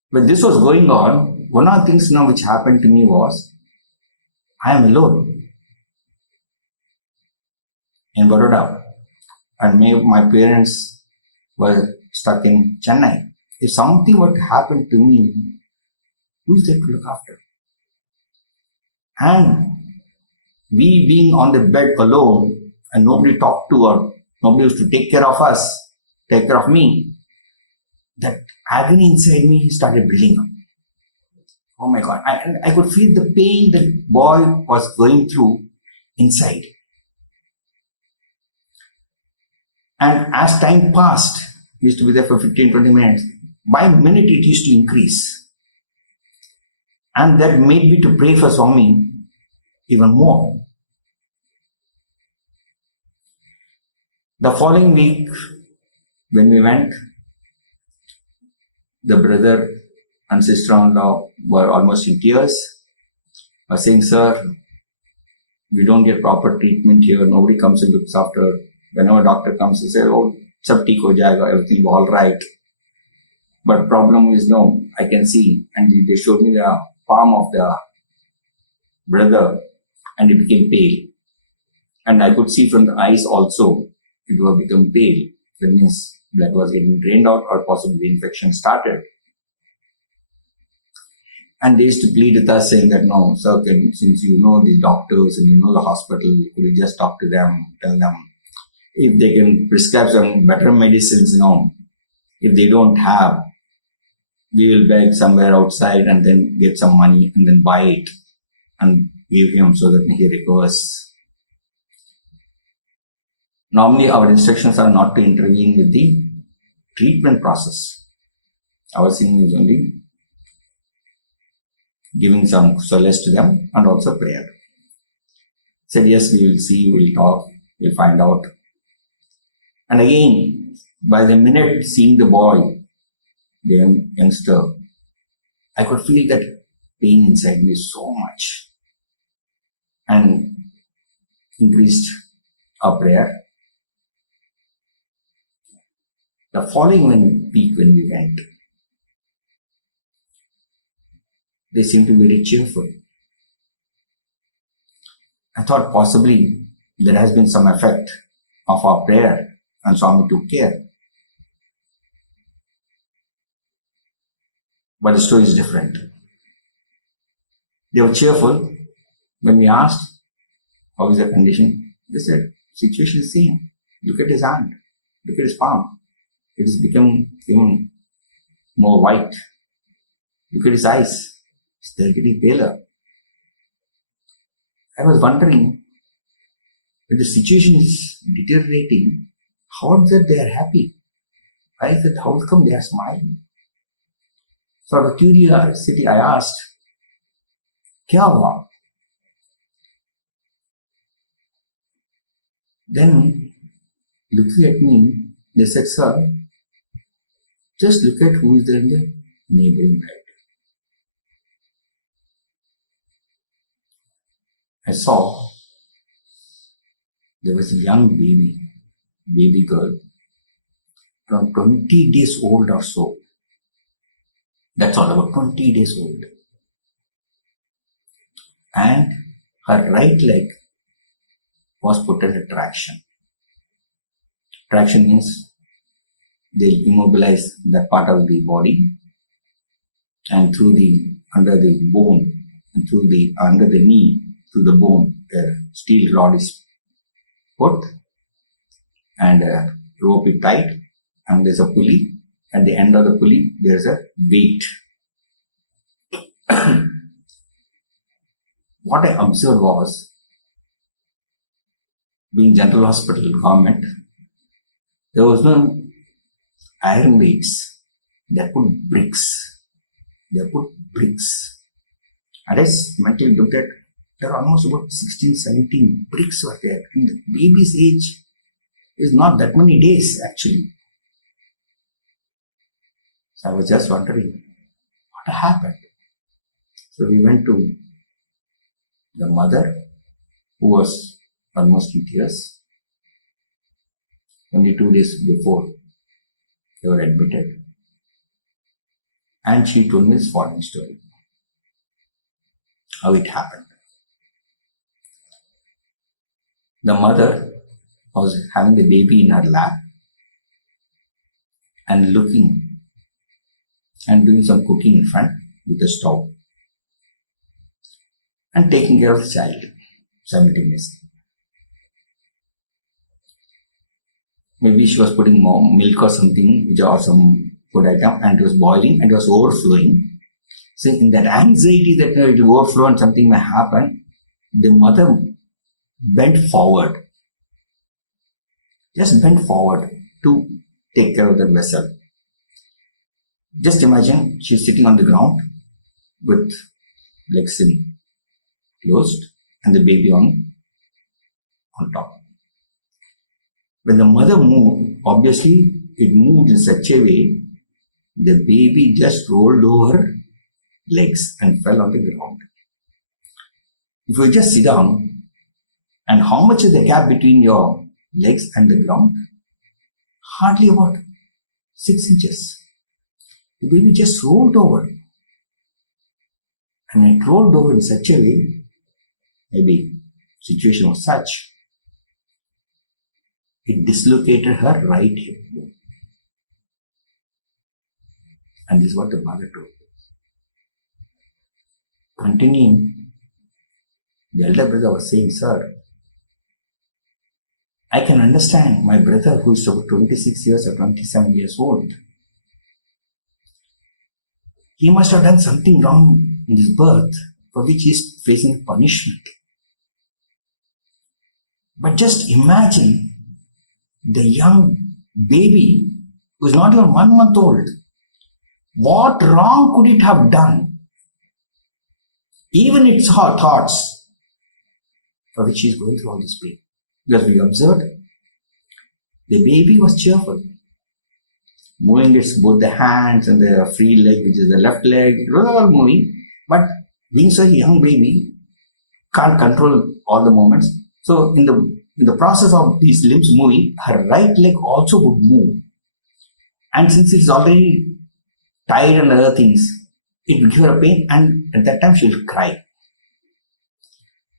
When this was going on, one of the things now which happened to me was, I am alone in Baroda, and my parents were stuck in Chennai. If something were to happen to me, who is there to look after? And we being on the bed alone and nobody talked to or nobody was to take care of us, take care of me, that agony inside me started building up. Oh my God. I could feel the pain that boy was going through inside. And as time passed, we used to be there for 15-20 minutes. By minute it used to increase. And that made me to pray for Swami even more. The following week, when we went, the brother and sister-in-law were almost in tears, were saying, sir, we don't get proper treatment here, nobody comes and looks after. Whenever doctor comes, he says, oh, sab theek ho jayega, everything will be all right. But problem is, no, I can see. And they showed me the palm of the brother and it became pale. And I could see from the eyes also, it would become pale. That means blood was getting drained out or possibly the infection started. And they used to plead with us saying that, no, sir, since you know the doctors and you know the hospital, could you just talk to them, tell them if they can prescribe some better medicines, if they don't have, we will beg somewhere outside and then get some money and then buy it and give him so that he recovers. Normally, our instructions are not to intervene with the treatment process. Our singing is only giving some solace to them and also prayer. Said, yes, we will see, we'll talk, we'll find out. And again, by the minute seeing the boy, the youngster, I could feel that pain inside me so much and increased our prayer. The following week when we went, they seemed to be very cheerful. I thought possibly there has been some effect of our prayer and Swami took care. But the story is different. They were cheerful. When we asked, how is the condition? They said, situation is same. Look at his hand. Look at his palm. It has become even more white. Look at his eyes. They're getting paler. I was wondering, when the situation is deteriorating, how is it they are happy? Why is it, how come they are smiling? So out of curiosity, I asked, Kya hua? Then, looking at me, they said, sir, just look at who is there in the neighboring bed. I saw there was a young baby girl, around 20 days old or so. That's all, about 20 days old. And her right leg was put under traction. Traction means they immobilize that part of the body, and through the, under the bone, and through the, under the knee, through the bone, a steel rod is put, and a rope is tied, and there's a pulley. At the end of the pulley, there's a weight. What I observed was, being general hospital, government, there was no iron weights. They put bricks. And I mentally looked at, there are almost about 16, 17 bricks were there. And the baby's age is not that many days actually. So I was just wondering, what happened? So we went to the mother, who was almost in tears. Only 2 days before they were admitted. And she told me this following story. How it happened. The mother was having the baby in her lap and looking and doing some cooking in front with the stove and taking care of the child simultaneously. Maybe she was putting more milk or something, or some food item, and it was boiling and it was overflowing. So in that anxiety that it will overflow and something may happen, the mother bent forward. Just bent forward to take care of the vessel. Just imagine she's sitting on the ground with legs closed and the baby on top. When the mother moved, obviously it moved in such a way, the baby just rolled over her legs and fell on the ground. If you just sit down, and how much is the gap between your legs and the ground? Hardly about 6 inches. The baby just rolled over. And it rolled over in such a way, maybe situation was such, it dislocated her right hip bone. And this is what the mother told. Continuing, the elder brother was saying, sir, I can understand my brother who is about 26 years or 27 years old. He must have done something wrong in his birth for which he is facing punishment. But just imagine the young baby who is not even 1 month old. What wrong could it have done? Even its thoughts for which he is going through all this pain. Because we observed, the baby was cheerful, moving its both the hands and the free leg, which is the left leg, it was all moving. But being such a young baby, can't control all the movements. So in the process of these limbs moving, her right leg also would move. And since it's already tied and other things, it would give her a pain, and at that time she will cry.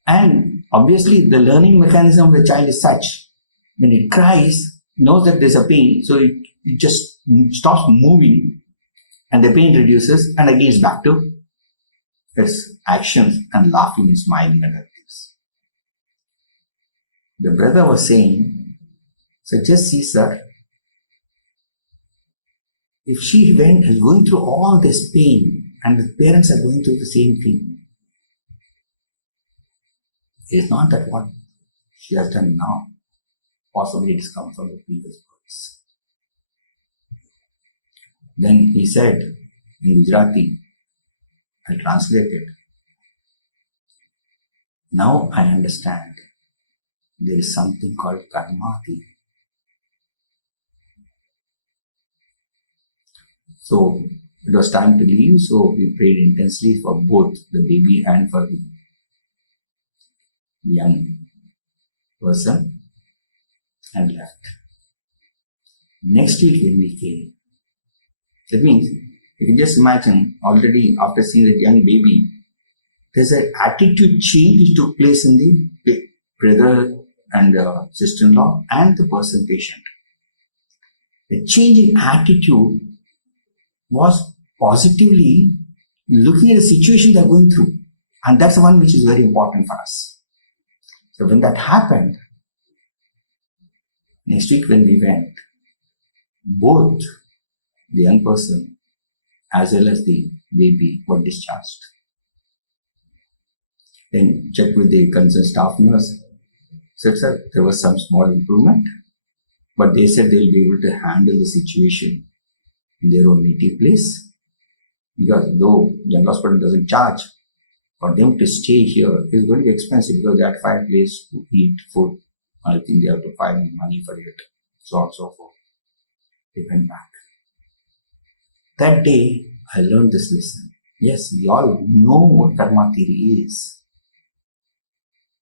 And obviously the learning mechanism of the child is such, when it cries, knows that there's a pain, so it just stops moving and the pain reduces, and again it's back to its actions and laughing and smiling at other things. The brother was saying, so just see, sir, if she is going through all this pain and the parents are going through the same thing, it is not that what she has done now, possibly it has come from the previous births. Then he said in Gujarati, I translated, now I understand there is something called Karnatic. So it was time to leave, so we prayed intensely for both the baby and for the young person and left. Next week when we came, that means you can just imagine already after seeing the young baby, there's an attitude change which took place in the brother and sister-in-law and the person patient. The change in attitude was positively looking at the situation they're going through. And that's the one which is very important for us. So when that happened, next week when we went, both the young person as well as the baby were discharged. Then checked with the concerned staff nurse. Said, sir, there was some small improvement, but they said they'll be able to handle the situation in their own native place. Because though young hospital doesn't charge, for them to stay here is going to be expensive because they have to find a place to eat food. I think they have to find money for it, so on and so forth. They went back. That day, I learned this lesson. Yes, we all know what karma theory is.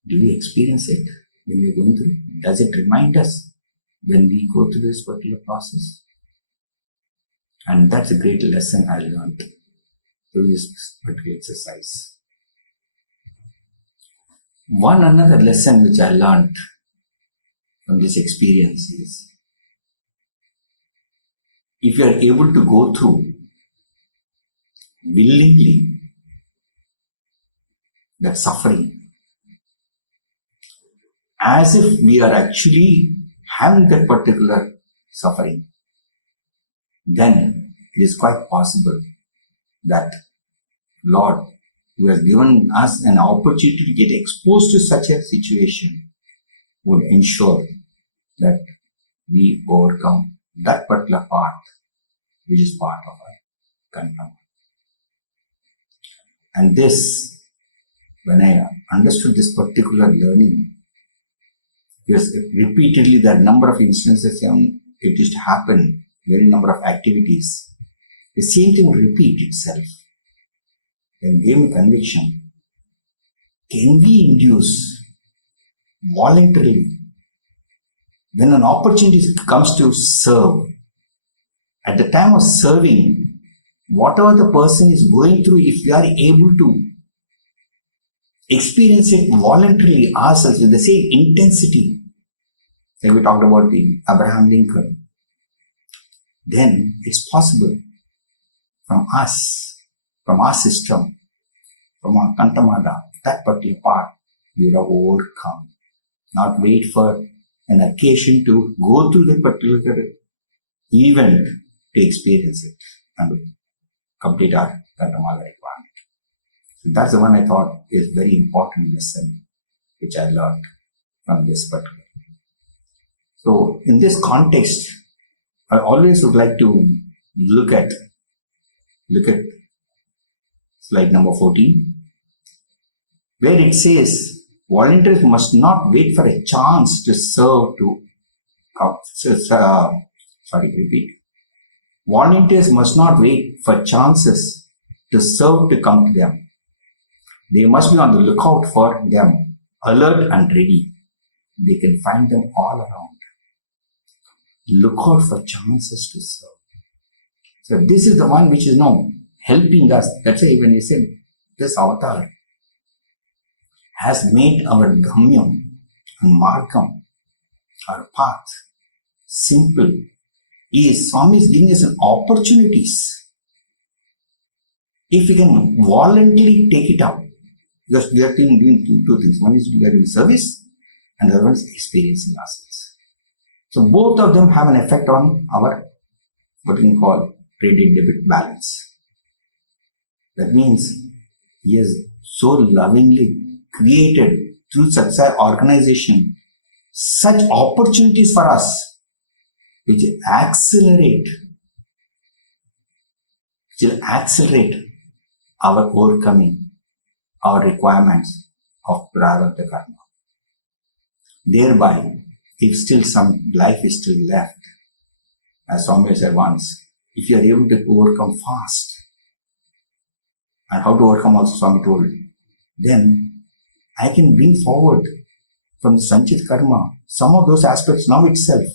Do we experience it when we are going through? Does it remind us when we go through this particular process? And that's a great lesson I learned through this particular exercise. One another lesson which I learned from this experience is, if you are able to go through willingly that suffering, as if we are actually having that particular suffering, then it is quite possible that Lord, who has given us an opportunity to get exposed to such a situation, would ensure that we overcome that particular part, which is part of our karma. And this, when I understood this particular learning, because repeatedly there are number of instances it used to happen, very number of activities, the same thing will repeat itself. Then gave me conviction. Can we induce voluntarily, when an opportunity comes to serve, at the time of serving, whatever the person is going through, if we are able to experience it voluntarily ourselves with the same intensity, like we talked about the Abraham Lincoln, then it's possible from us, from our system, from our kantamada, that particular part, we will have overcome. Not wait for an occasion to go through the particular event to experience it and complete our kantamada requirement. So that's the one I thought is very important lesson which I learned from this particular. So in this context, I always would like to look at slide number 14, where it says volunteers must not wait for a chance to serve Volunteers must not wait for chances to serve to come to them. They must be on the lookout for them, alert and ready. They can find them all around. Look out for chances to serve. So this is the one which is now helping us. That's why when you said this avatar has made our gamyam and margam, our path, simple. Swami is giving us opportunities. If we can voluntarily take it up, because we are doing two things. One is we are doing service, and the other one is experiencing ourselves. So both of them have an effect on our, what we call, credit debit balance. That means he has so lovingly created through such an organization such opportunities for us which accelerate our overcoming our requirements of prarabdha karma. Thereby, if still some life is still left, as Swami said once, if you are able to overcome fast, and how to overcome also Swami told, then I can bring forward from the Sanchit Karma some of those aspects now itself,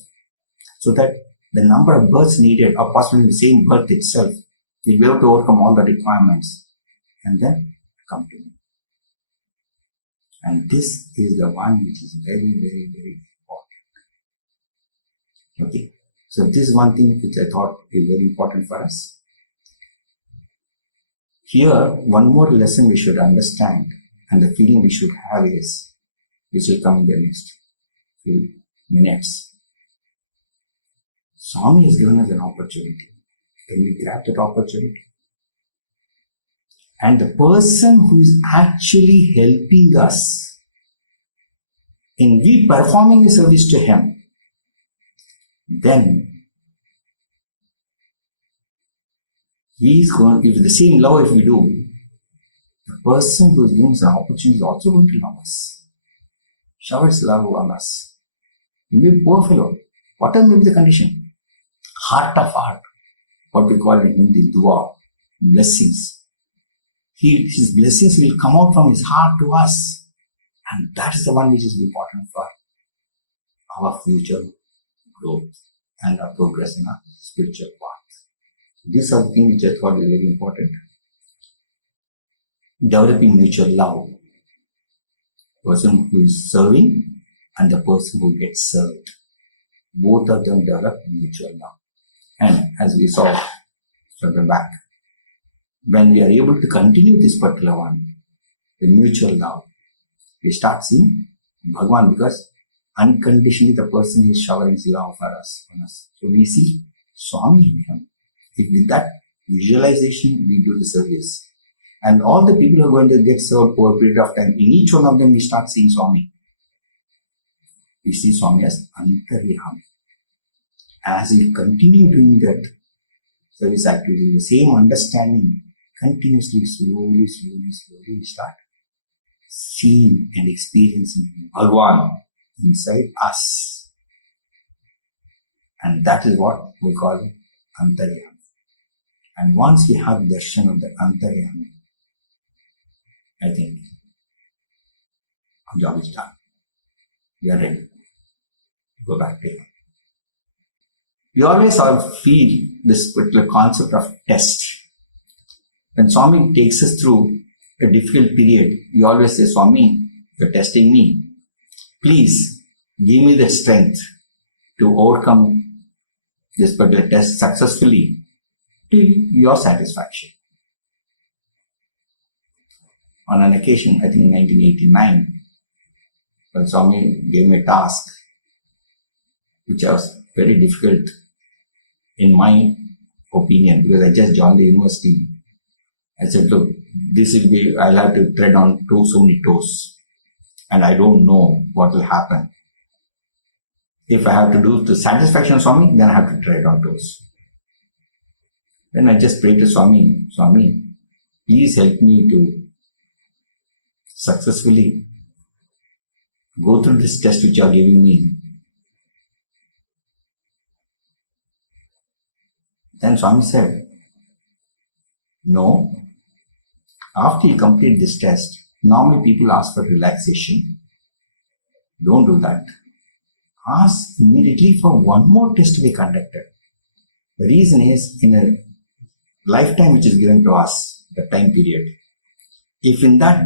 so that the number of births needed, or possibly the same birth itself, will be able to overcome all the requirements and then come to me. And this is the one which is very, very, very important. Okay, so this is one thing which I thought is very important for us. Here, one more lesson we should understand, and the feeling we should have is, which will come in the next few minutes. Swami has given us an opportunity. Can we grab that opportunity? And the person who is actually helping us in we performing a service to him, then he is going, with the same love if we do, the person who is giving us an opportunity is also going to love us. Shower his love on us. He may be poor fellow. Whatever may be the condition. Heart of heart. What we call in Hindi, dua, blessings. His blessings will come out from his heart to us. And that is the one which is important for our future growth and our progress in our spiritual path. These are things which I thought is very important. Developing mutual love. Person who is serving and the person who gets served. Both of them develop mutual love. And as we saw from the back, when we are able to continue this particular one, the mutual love, we start seeing Bhagawan, because unconditionally the person is showering his love for us, on us. So we see Swami in him. If with that visualization we do the service, and all the people are going to get served over a period of time, in each one of them we start seeing Swami. We see Swami as Antaryami. As we continue doing that service activity, the same understanding, continuously, slowly, we start seeing and experiencing Bhagawan inside us. And that is what we call Antaryami. And once we have darshan of the Antaryami, I think our job is done. We are ready to go back to it. We always feel this particular concept of test. When Swami takes us through a difficult period, we always say, Swami, you're testing me. Please give me the strength to overcome this particular test successfully to your satisfaction. On an occasion, I think in 1989, when Swami gave me a task, which was very difficult in my opinion, because I just joined the university. I said, look, this will be, I'll have to tread on so many toes, and I don't know what will happen. If I have to do to satisfaction of Swami, then I have to tread on toes. Then I just prayed to Swami, Swami, please help me to successfully go through this test which you are giving me. Then Swami said, no, after you complete this test, normally people ask for relaxation. Don't do that. Ask immediately for one more test to be conducted. The reason is, in a lifetime which is given to us, the time period, if in that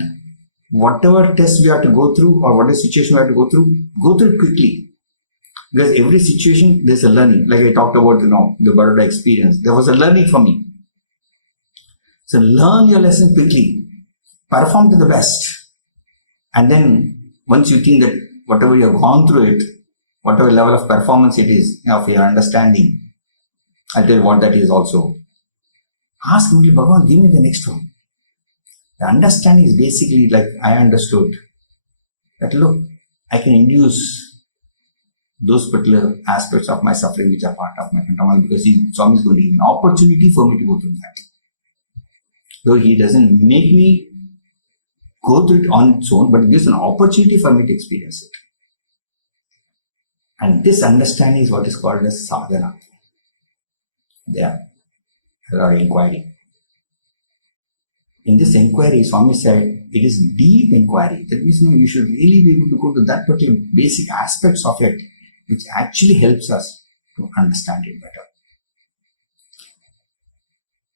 whatever test we have to go through or whatever situation we have to go through it quickly. Because every situation, there's a learning. Like I talked about, the Baroda experience. There was a learning for me. So learn your lesson quickly. Perform to the best. And then once you think that whatever you have gone through it, whatever level of performance it is, of your understanding, I'll tell you what that is also. Ask me, Bhagawan, give me the next one. The understanding is basically like I understood that look, I can induce those particular aspects of my suffering which are part of my contamination, because Swami is going to give an opportunity for me to go through that. Though he doesn't make me go through it on its own, but it gives an opportunity for me to experience it. And this understanding is what is called as sadhana. There are inquiry. In this inquiry, Swami said, it is deep inquiry. That means you should really be able to go to that particular basic aspects of it, which actually helps us to understand it better.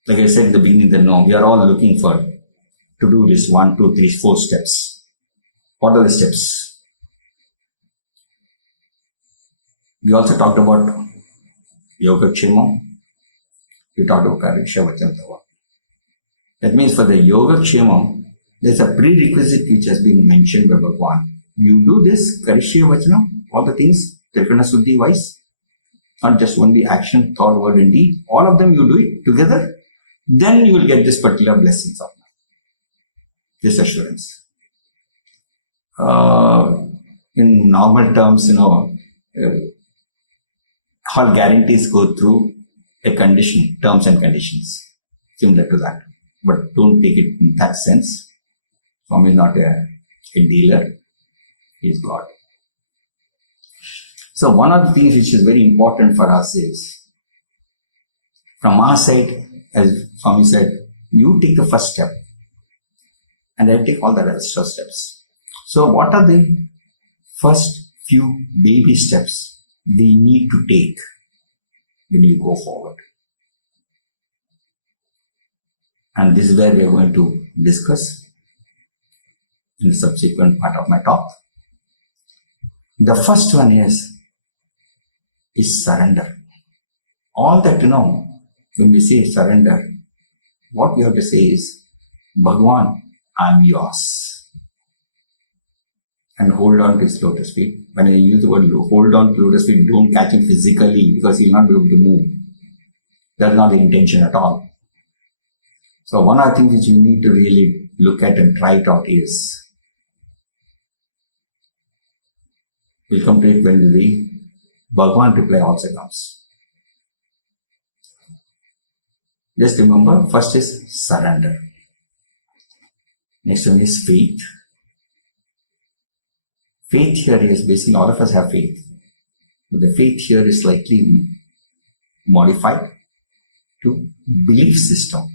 Like I said in the beginning, we are all looking for to do this 1, 2, 3, 4 steps. What are the steps? We also talked about Yogakshema. We talked about Kariksha Vachantava. That means for the Yogakshema, there's a prerequisite which has been mentioned by Bhagawan. You do this, Karishya Vachana, all the things, Trikana Suddhi wise, not just only action, thought, word and deed, all of them you do it together, then you will get this particular blessings of life, this assurance. In normal terms, all guarantees go through a condition, terms and conditions, similar to that. But don't take it in that sense. Swami is not a dealer, he is God. So one of the things which is very important for us is, from our side, as Swami said, you take the first step and I'll take all the rest of steps. So what are the first few baby steps we need to take when you go forward? And this is where we are going to discuss in the subsequent part of my talk. The first one is surrender. All that when we say surrender, what we have to say is, Bhagawan, I am yours. And hold on to his lotus feet. When I use the word hold on to lotus feet, don't catch him physically because he will not be able to move. That's not the intention at all. So one of the things which we need to really look at and try it out is, we'll come to it when we read Bhagawan reply also comes. Just remember, first is surrender. Next one is faith. Faith here is basically, all of us have faith. But the faith here is slightly modified to belief system.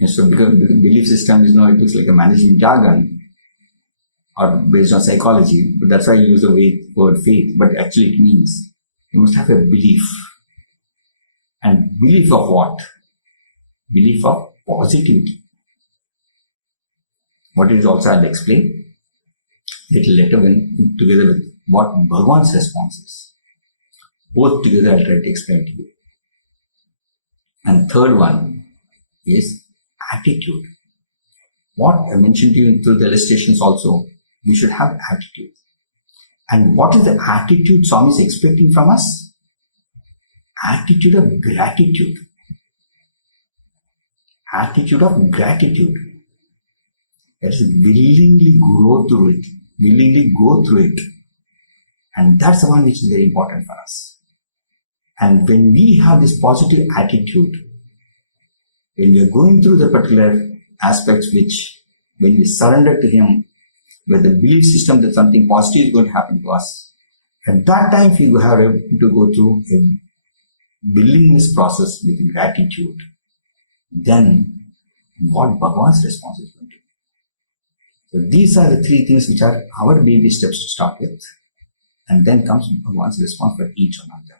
And so because belief system is it looks like a management jargon or based on psychology, but that's why I use the word faith, but actually it means you must have a belief. And belief of what? Belief of positivity. What it is also I'll explain little later when together with what Bhagawan's response is. Both together I'll try to explain to you. And third one is attitude. What I mentioned to you through the illustrations also, we should have attitude. And what is the attitude Swami is expecting from us? Attitude of gratitude. Attitude of gratitude. That is willingly grow through it. Willingly go through it. And that's the one which is very important for us. And when we have this positive attitude, when we are going through the particular aspects which, when we surrender to Him, with the belief system that something positive is going to happen to us, at that time we have to go through a willingness process with gratitude, then what Bhagavan's response is going to be. So these are the three things which are our baby steps to start with, and then comes Bhagavan's response for each one of them.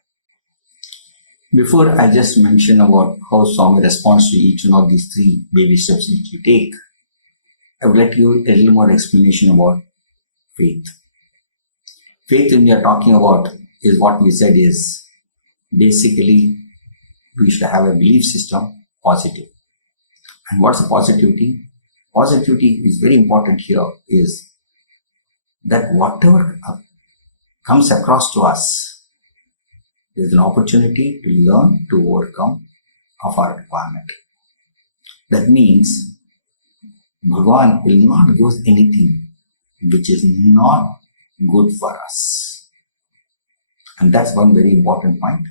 Before I just mention about how Swami responds to each one of these three baby steps which you take, I would like to give a little more explanation about faith. Faith, when we are talking about, is what we said is basically we should have a belief system, positive. And what's the positivity? Positivity is very important here, is that whatever comes across to us, there's an opportunity to learn to overcome of our requirement. That means Bhagawan will not give us anything which is not good for us. And that's one very important point.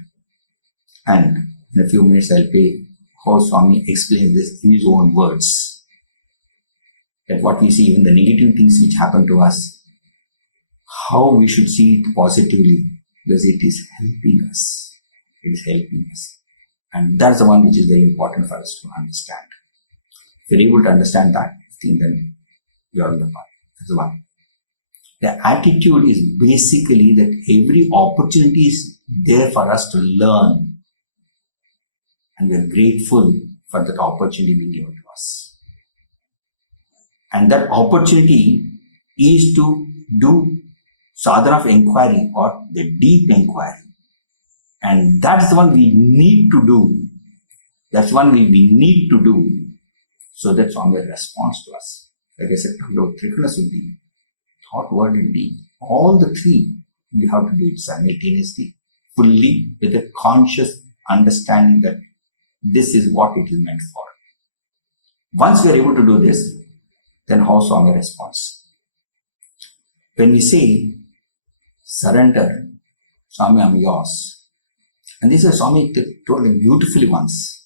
And in a few minutes I'll play how Swami explains this in his own words. That what we see, even the negative things which happen to us, how we should see it positively, because it is helping us. It is helping us. And that's the one which is very important for us to understand. If you're able to understand that, I think then you're on the path. That's the one. The attitude is basically that every opportunity is there for us to learn. And we're grateful for that opportunity being given to us. And that opportunity is to do sadhana of inquiry or the deep inquiry. And that's the one we need to do. That's one we need to do so that Swami responds to us. Like I said, Krishnamurthy, thought, word and deed. All the three we have to do it simultaneously, fully, with a conscious understanding that this is what it is meant for. Once we are able to do this, then how Swami responds? When we say, surrender, Swami, I'm yours. And this is Swami told it beautifully once.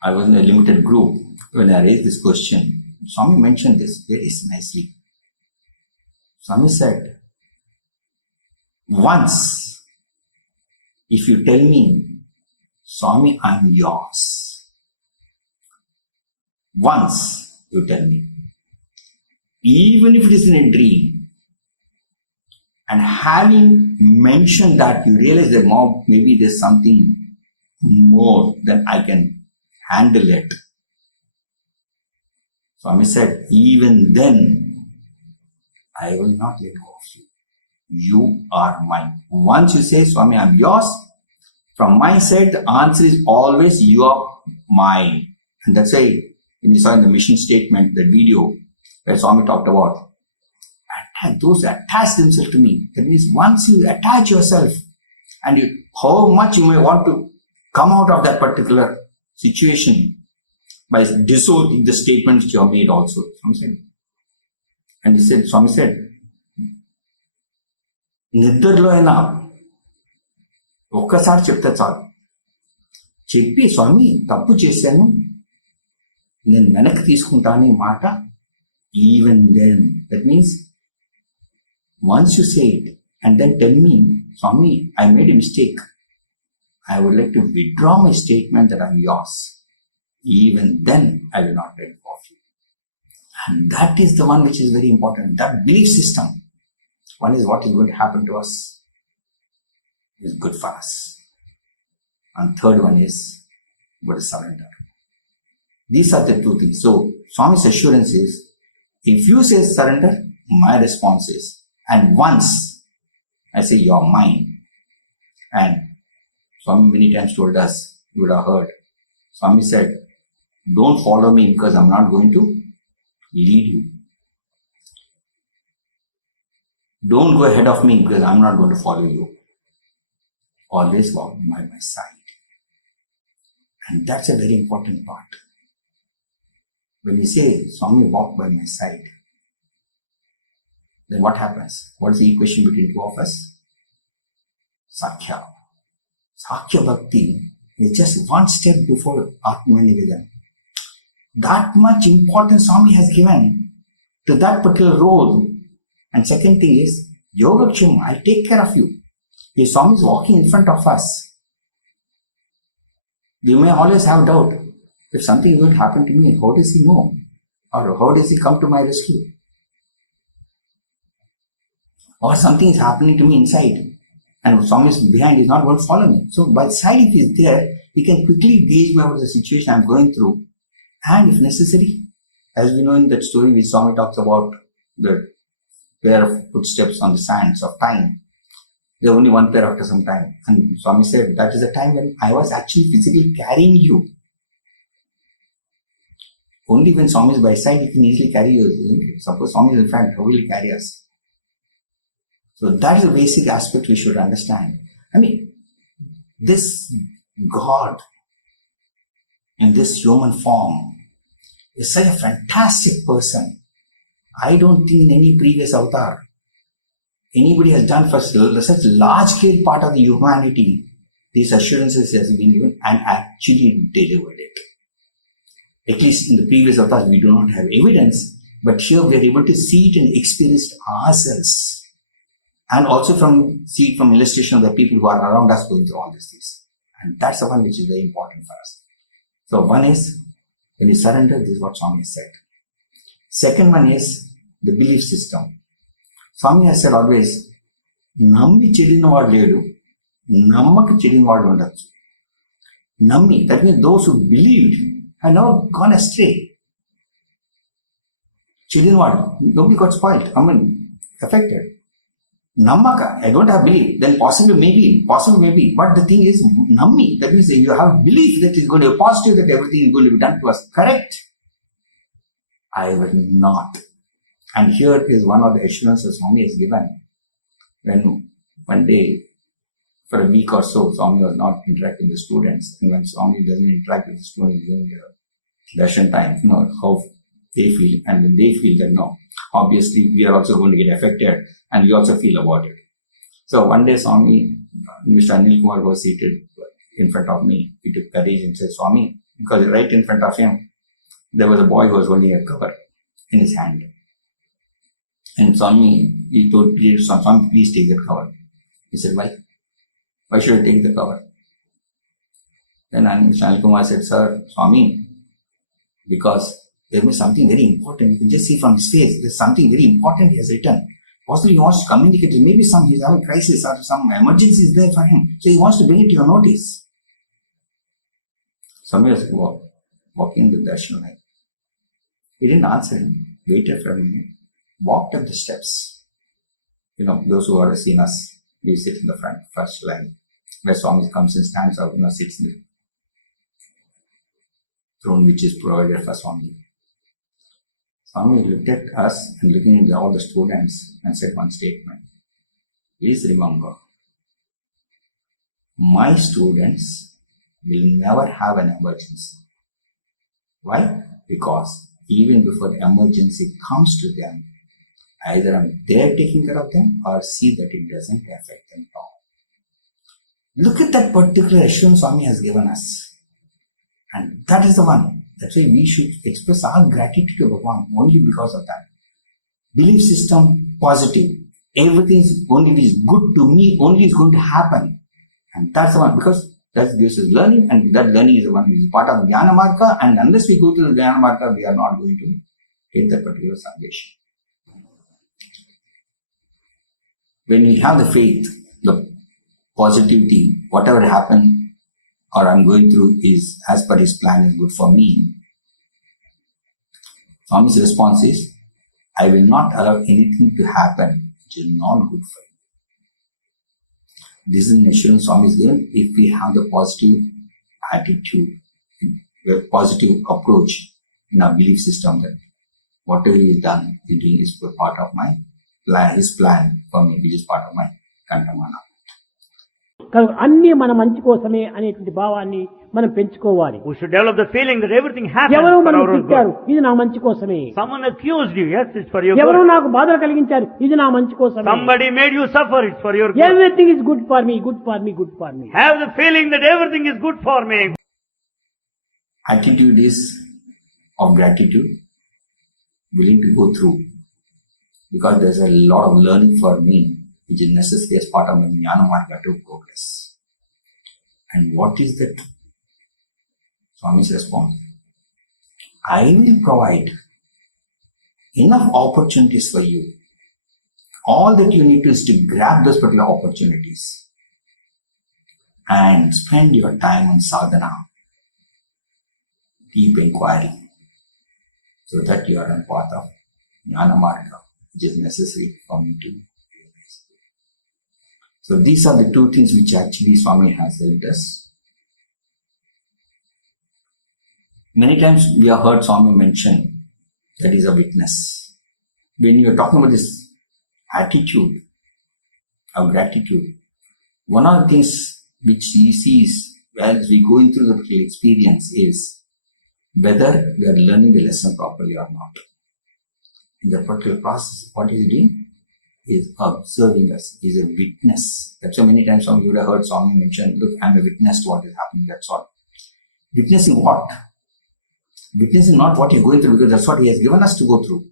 I was in a limited group. When I raised this question, Swami mentioned this very nicely. Swami said, once, if you tell me, Swami, I'm yours. Once you tell me, even if it is in a dream, and having mentioned that, you realize that maybe there's something more than I can handle it. Swami said, even then, I will not let go of you. You are mine. Once you say, Swami, I'm yours, from my side, the answer is always, you are mine. And that's why, when you saw in the mission statement, the video, where Swami talked about, those attach themselves to me. That means once you attach yourself, and how much you may want to come out of that particular situation by dissolving the statements which you have made also. Swami said. And he said, Swami said, నిద్రలో అయినా ఒక్కసారి చెప్తే చాలు. చెప్పి స్వామి తప్పు చేశాను, నేను వెనక్కి తీసుకుంటాను ఈ మాట. Even then, that means once you say it and then tell me, Swami, I made a mistake, I would like to withdraw my statement that I'm yours. Even then, I will not let go of you. And that is the one which is very important. That belief system, one is what is going to happen to us, is good for us. And third one is what is surrender. These are the two things. So, Swami's assurance is, if you say surrender, my response is, and once I say you're mine, and Swami many times told us, you would have heard, Swami said, don't follow me because I'm not going to lead you. Don't go ahead of me because I'm not going to follow you. Always walk by my side. And that's a very important part. When you say, Swami, walk by my side, then what happens? What is the equation between two of us? Sakhya. Sakhya Bhakti is just one step before Atma. That much importance Swami has given to that particular role. And second thing is, Yogakshema, I'll take care of you. If Swami is walking in front of us, we may always have doubt. If something is going to happen to me, how does he know? Or how does he come to my rescue? Or something is happening to me inside, and Swami is behind, is not going to follow me. So by side, if he is there, he can quickly gauge me about the situation I am going through, and if necessary, As we know in that story, which Swami talks about the pair of footsteps on the sands of time. There only one pair after some time. And Swami said, that is the time when I was actually physically carrying you. Only when Swami is by side, he can easily carry you. Suppose Swami is in front, how will he carry us? So that is a basic aspect we should understand. I mean, this God in this human form is such a fantastic person. I don't think in any previous avatar anybody has done for such large scale part of the humanity these assurances has been given and actually delivered it. At least in the previous avatars we do not have evidence, but here we are able to see it and experience it ourselves, and also see it from illustration of the people who are around us going through all these things. And that's the one which is very important for us. So one is, when you surrender, this is what Swami has said. Second one is the belief system. Swami has said always, Nammi chedinavadu ledu, Nammaku chedinavadu undachu. Nammi, that means those who believed have now gone astray. Chedinavadu, nobody got spoiled, affected. Nammaka, I don't have belief, then possibly maybe, but the thing is, Nammi, that means that you have belief that is going to be positive, that everything is going to be done to us. Correct? I will not. And here is one of the assurances Swami has given. When one day, for a week or so, Swami was not interacting with the students. And when Swami doesn't interact with the students during the darshan time, how they feel. And when they feel that, obviously we are also going to get affected and we also feel about it. So one day Swami, Mr. Anil Kumar was seated in front of me. He took courage and said, Swami, because right in front of him, there was a boy who was holding a cover in his hand. And Swami, he told Swami, please take that cover. He said, why? Why should I take the cover? Then Mr. Anil Kumar said, sir, Swami, because there was something very important. You can just see from his face, there's something very important he has written. Possibly he wants to communicate. Maybe he's having a crisis or some emergency is there for him. So he wants to bring it to your notice. Swami was walking the darshan line. He didn't answer him. Waited for a minute. Walked up the steps. Those who are seen us, we sit in the front, first line. Where Swami comes and stands out, sits in the throne which is provided for Swami. Swami looked at us and looking at all the students and said one statement. Please remember, my students will never have an emergency. Why? Because even before the emergency comes to them, either I'm there taking care of them or see that it doesn't affect them at all. Look at that particular assurance Swami has given us. And that is the one. That's why we should express our gratitude to Bhagawan only because of that. Belief system, positive. Everything is only is good to me, only is going to happen. And that's the one, because that gives us learning, and that learning is the one which is part of Jnana Marga, and unless we go to the Jnana Marga, we are not going to get that particular salvation. When we have the faith, the positivity, whatever happened or I'm going through is as per his plan is good for me. Swami's response is, I will not allow anything to happen which is not good for you. This is an assurance Swami is given if we have the positive attitude, a positive approach in our belief system that whatever he has done, he doing is part of my plan, his plan for me, which is part of my kantamana. కనుక అన్ని మన మంచి కోసమే అనేటువంటి భావాన్ని మనం పెంచుకోవాలి. We should develop the feeling that everything happens ఎవరో for మనం our own తిట్టారు, good. ఇది నా మంచి కోసమే. Someone accused you, yes, it's for your ఎవరో good. నాకు బాధలు కలిగించారు, ఇది నా మంచి కోసమే. Somebody made you suffer, it's for your good. Everything is good for me, good for me, good for me. Have the feeling that everything is good for me. Attitude is of gratitude, willing to go through, because there's a lot of learning for me which is necessary as part of my Jnana Marga to progress. And what is that? Swami's response, I will provide enough opportunities for you. All that you need to is to grab those particular opportunities and spend your time on sadhana, deep inquiry, so that you are on path of Jnana Marga, which is necessary for me to realize. So these are the two things which actually Swami has helped us. Many times we have heard Swami mention that he is a witness. When you are talking about this attitude of gratitude, one of the things which he sees as we go into the experience is whether we are learning the lesson properly or not. In the particular process, what he is doing is observing us. He is a witness. That's why many times you would have heard Swami mention, look, I'm a witness to what is happening, that's all. Witnessing what? Witnessing not what you're going through, because that's what he has given us to go through.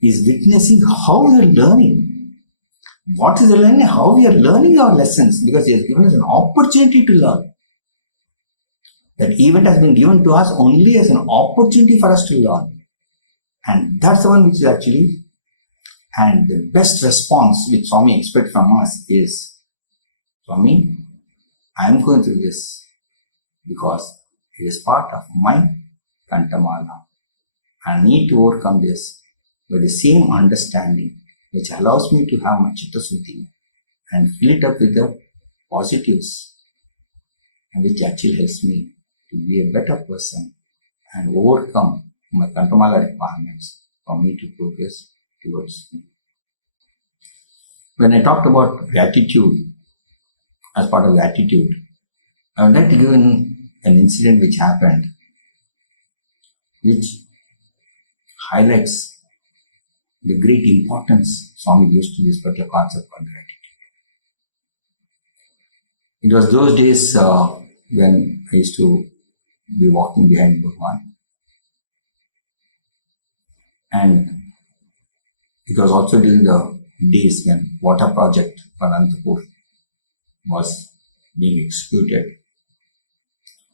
He is witnessing how we are learning. What is the learning? How we are learning our lessons, because he has given us an opportunity to learn. That event has been given to us only as an opportunity for us to learn. And that's the one which is actually, and the best response which Swami expects from us is, Swami, I am going through this because it is part of my Kantamala. I need to overcome this with the same understanding which allows me to have my Chitta Suddhi and fill it up with the positives, and which actually helps me to be a better person and overcome my Kantamala requirements for me to progress towards me. When I talked about gratitude as part of gratitude, I would like to give an incident which happened, which highlights the great importance Swami gives to this particular concept of gratitude. It was those days when I used to be walking behind Bhagawan, and it was also during the days when water project for Anantapur was being executed.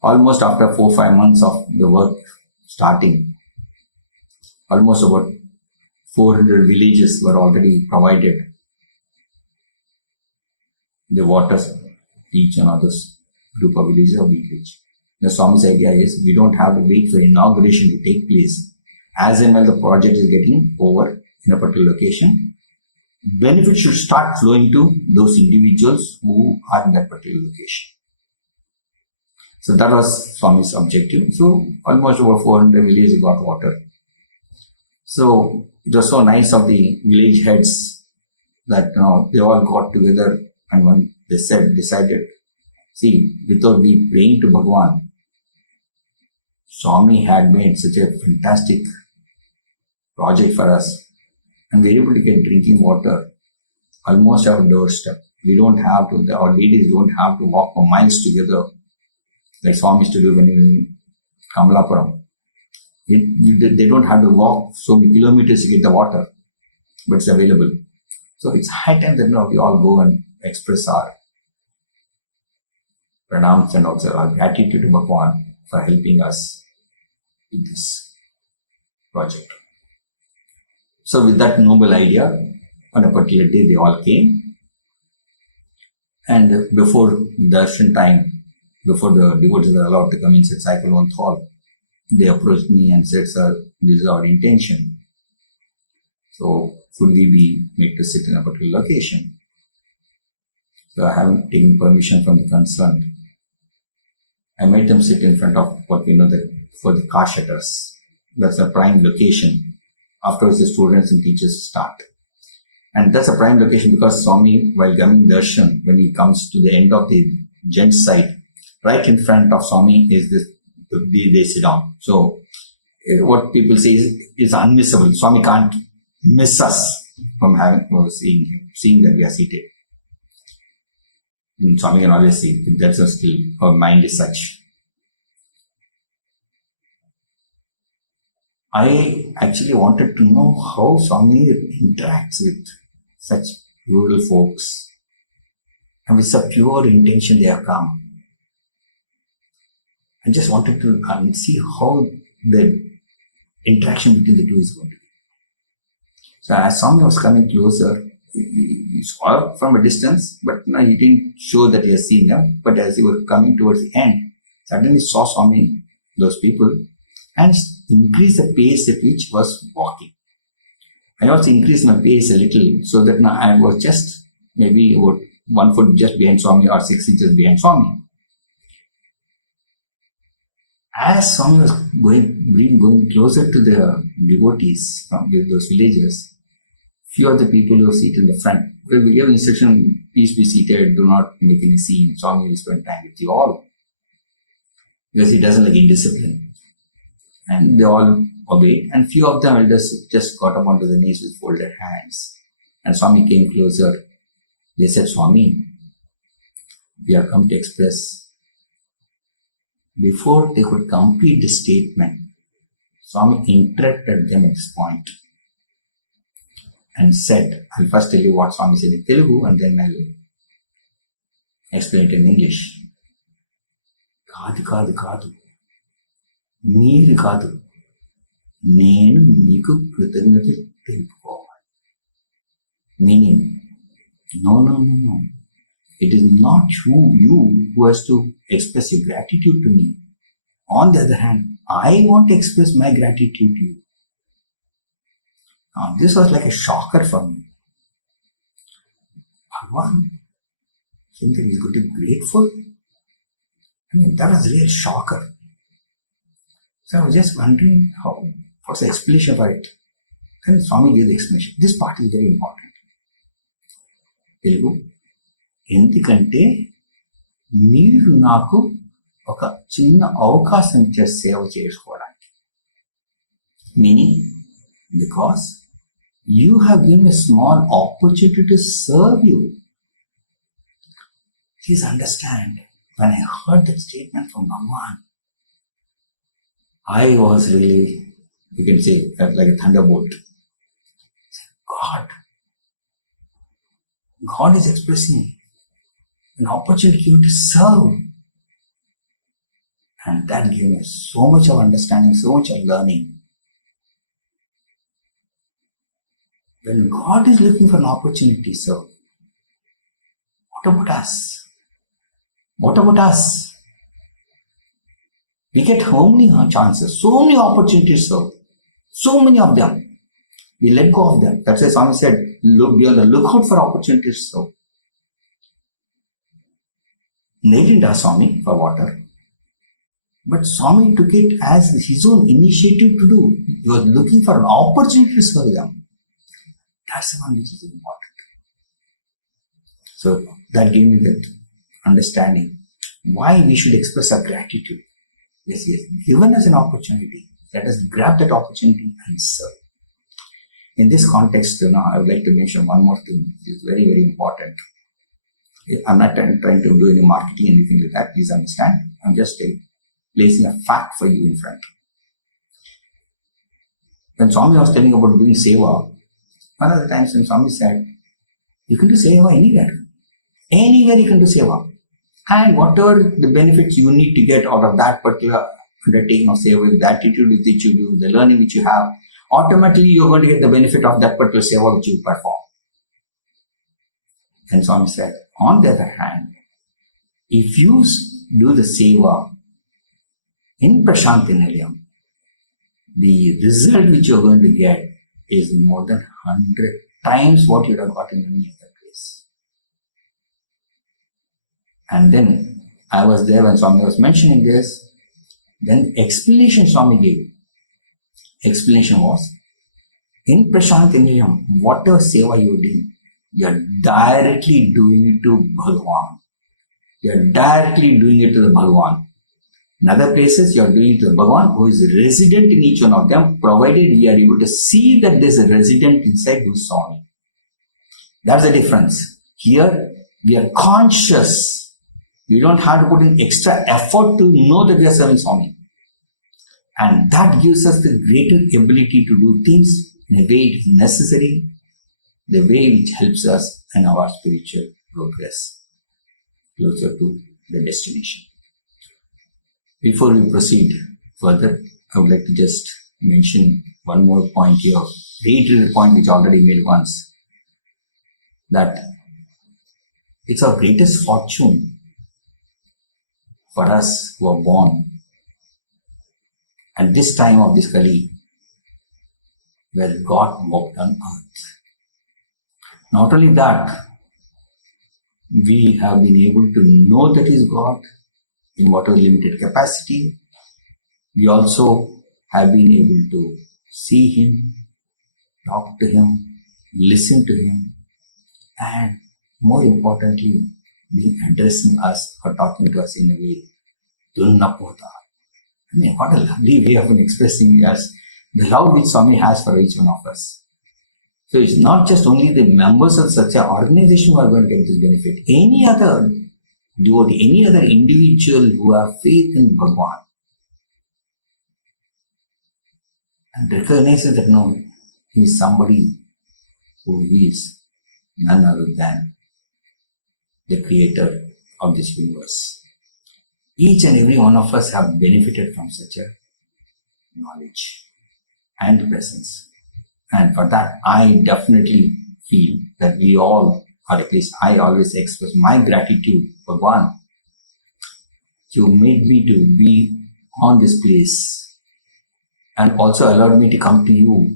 Almost after 4-5 months of the work starting, almost about 400 villages were already provided the water, each another group of villages or village. The Swami's idea is we don't have to wait for inauguration to take place. As and when the project is getting over in a particular location, benefits should start flowing to those individuals who are in that particular location. So that was Swami's objective. So almost over 400 villages got water. So it was so nice of the village heads that they all got together, and when they decided, see, without me praying to Bhagawan, Swami had made such a fantastic project for us, and we were able to get drinking water almost at our doorstep. We don't have to, our ladies don't have to walk for miles together like Swami used to do when he was in Kamalapuram. They don't have to walk so many kilometers to get the water, but it's available. So it's high time that we all go and express our pranams and also our gratitude to Bhagawan for helping us in this project. So with that noble idea, on a particular day they all came, and before darshan time, before the devotees are allowed to come inside Cycle 1 hall, they approached me and said, sir, this is our intention. So could we be made to sit in a particular location? So I haven't taken permission from the concerned. I made them sit in front of what we know for the car shutters. That's a prime location. Afterwards, the students and teachers start. And that's a prime location because Swami, while giving darshan, when he comes to the end of the gents side, right in front of Swami is this, they sit down. So what people say is unmissable. Swami can't miss us from seeing him, seeing that we are seated. And Swami can always see, that's a skill. Our mind is such. I actually wanted to know how Swami interacts with such rural folks, and with such pure intention they have come. I just wanted to see how the interaction between the two is going to be. So as Swami was coming closer, he saw from a distance, but he didn't show that he has seen them. But as he was coming towards the end, suddenly saw Swami, those people, and increase the pace at which was walking. I also increased my pace a little so that now I was just maybe about 1 foot just behind Swami or 6 inches behind Swami. As Swami was going closer to the devotees from those villages, few of the people who were seated in the front, we gave instruction, please be seated, do not make any scene, Swami will spend time with you all. Because he doesn't like indiscipline. And they all obeyed, and few of them just got up onto the knees with folded hands. And Swami came closer. They said, Swami, we have come to express. Before they could complete the statement, Swami interrupted them at this point and said, I'll first tell you what Swami said in Telugu and then I'll explain it in English. కాదు కాదు మీరు కాదు నేను నీకు కృతజ్ఞత తెలుపుకోవాలి. Meaning, no. It is not you who has to express your gratitude to me. On the other hand, I want to express my gratitude to you. Now, this was like a shocker for me. Bhagawan, Sundar is going to be grateful. I mean, that was really a shocker. So I was just wondering what's the explanation for it. Then Swami gave the explanation. This part is very important. Telugu. ఎందుకంటే మీరు నాకు ఒక చిన్న అవకాశం ఇచ్చే సేవ చేసుకోవడానికి. Meaning, because you have given a small opportunity to serve you. Please understand, when I heard that statement from Bhagawan, I was really, you can say, like a thunderbolt. God is expressing an opportunity to serve. And that gave me so much of understanding, so much of learning. When God is looking for an opportunity to serve, what about us? What about us? We get how many chances, so many opportunities to serve, so many of them. We let go of them. That's why Swami said, be on the lookout for opportunities to serve. They didn't ask Swami for water, but Swami took it as his own initiative to do. He was looking for an opportunity to serve them. That's the one which is important. So that gave me that understanding why we should express our gratitude. Yes, given us an opportunity, let us grab that opportunity and serve. In this context, I would like to mention one more thing which is very, very important. I'm not trying to do any marketing, anything like that. Please understand. I'm just placing a fact for you in front. When Swami was telling about doing seva, one of the times when Swami said, you can do seva anywhere. Anywhere you can do seva. And whatever the benefits you need to get out of that particular undertaking of seva, the attitude with which you do, the learning which you have, automatically you're going to get the benefit of that particular seva which you perform. And Swami said, on the other hand, if you do the seva in Prashanti Nilayam, the result which you're going to get is more than 100 times what you have got in any other place. And then I was there when Swami was mentioning this. Then the explanation Swami gave. Explanation was, in Prashanti Nilayam, whatever seva you are doing, you are directly doing it to Bhagawan. You are directly doing it to the Bhagawan. In other places, you are doing it to the Bhagawan who is resident in each one of them, provided you are able to see that there is a resident inside who saw me. That's the difference. Here, we are conscious. We don't have to put in extra effort to know that we are serving Swami. And that gives us the greater ability to do things in a way it is necessary, the way which helps us in our spiritual progress closer to the destination. Before we proceed further, I would like to just mention one more point here, reiterate the point which I already made once, that it's our greatest fortune for us who are born And this time of this Kali, where God walked on earth. Not only that, we have been able to know that He is God in whatever limited capacity. We also have been able to see Him, talk to Him, listen to Him, and more importantly, be addressing us or talking to us in a way, Dunnapota. I mean, what a lovely way of expressing us the love which Swami has for each one of us. So it's not just only the members of such an organization who are going to get this benefit. Any other devotee, any other individual who have faith in Bhagawan and recognizes that no, he is somebody who is none other than the creator of this universe. Each and every one of us have benefited from such a knowledge and presence. And for that, I definitely feel that we all, or at least I always express my gratitude for Bhagawan. You made me to be on this place and also allowed me to come to you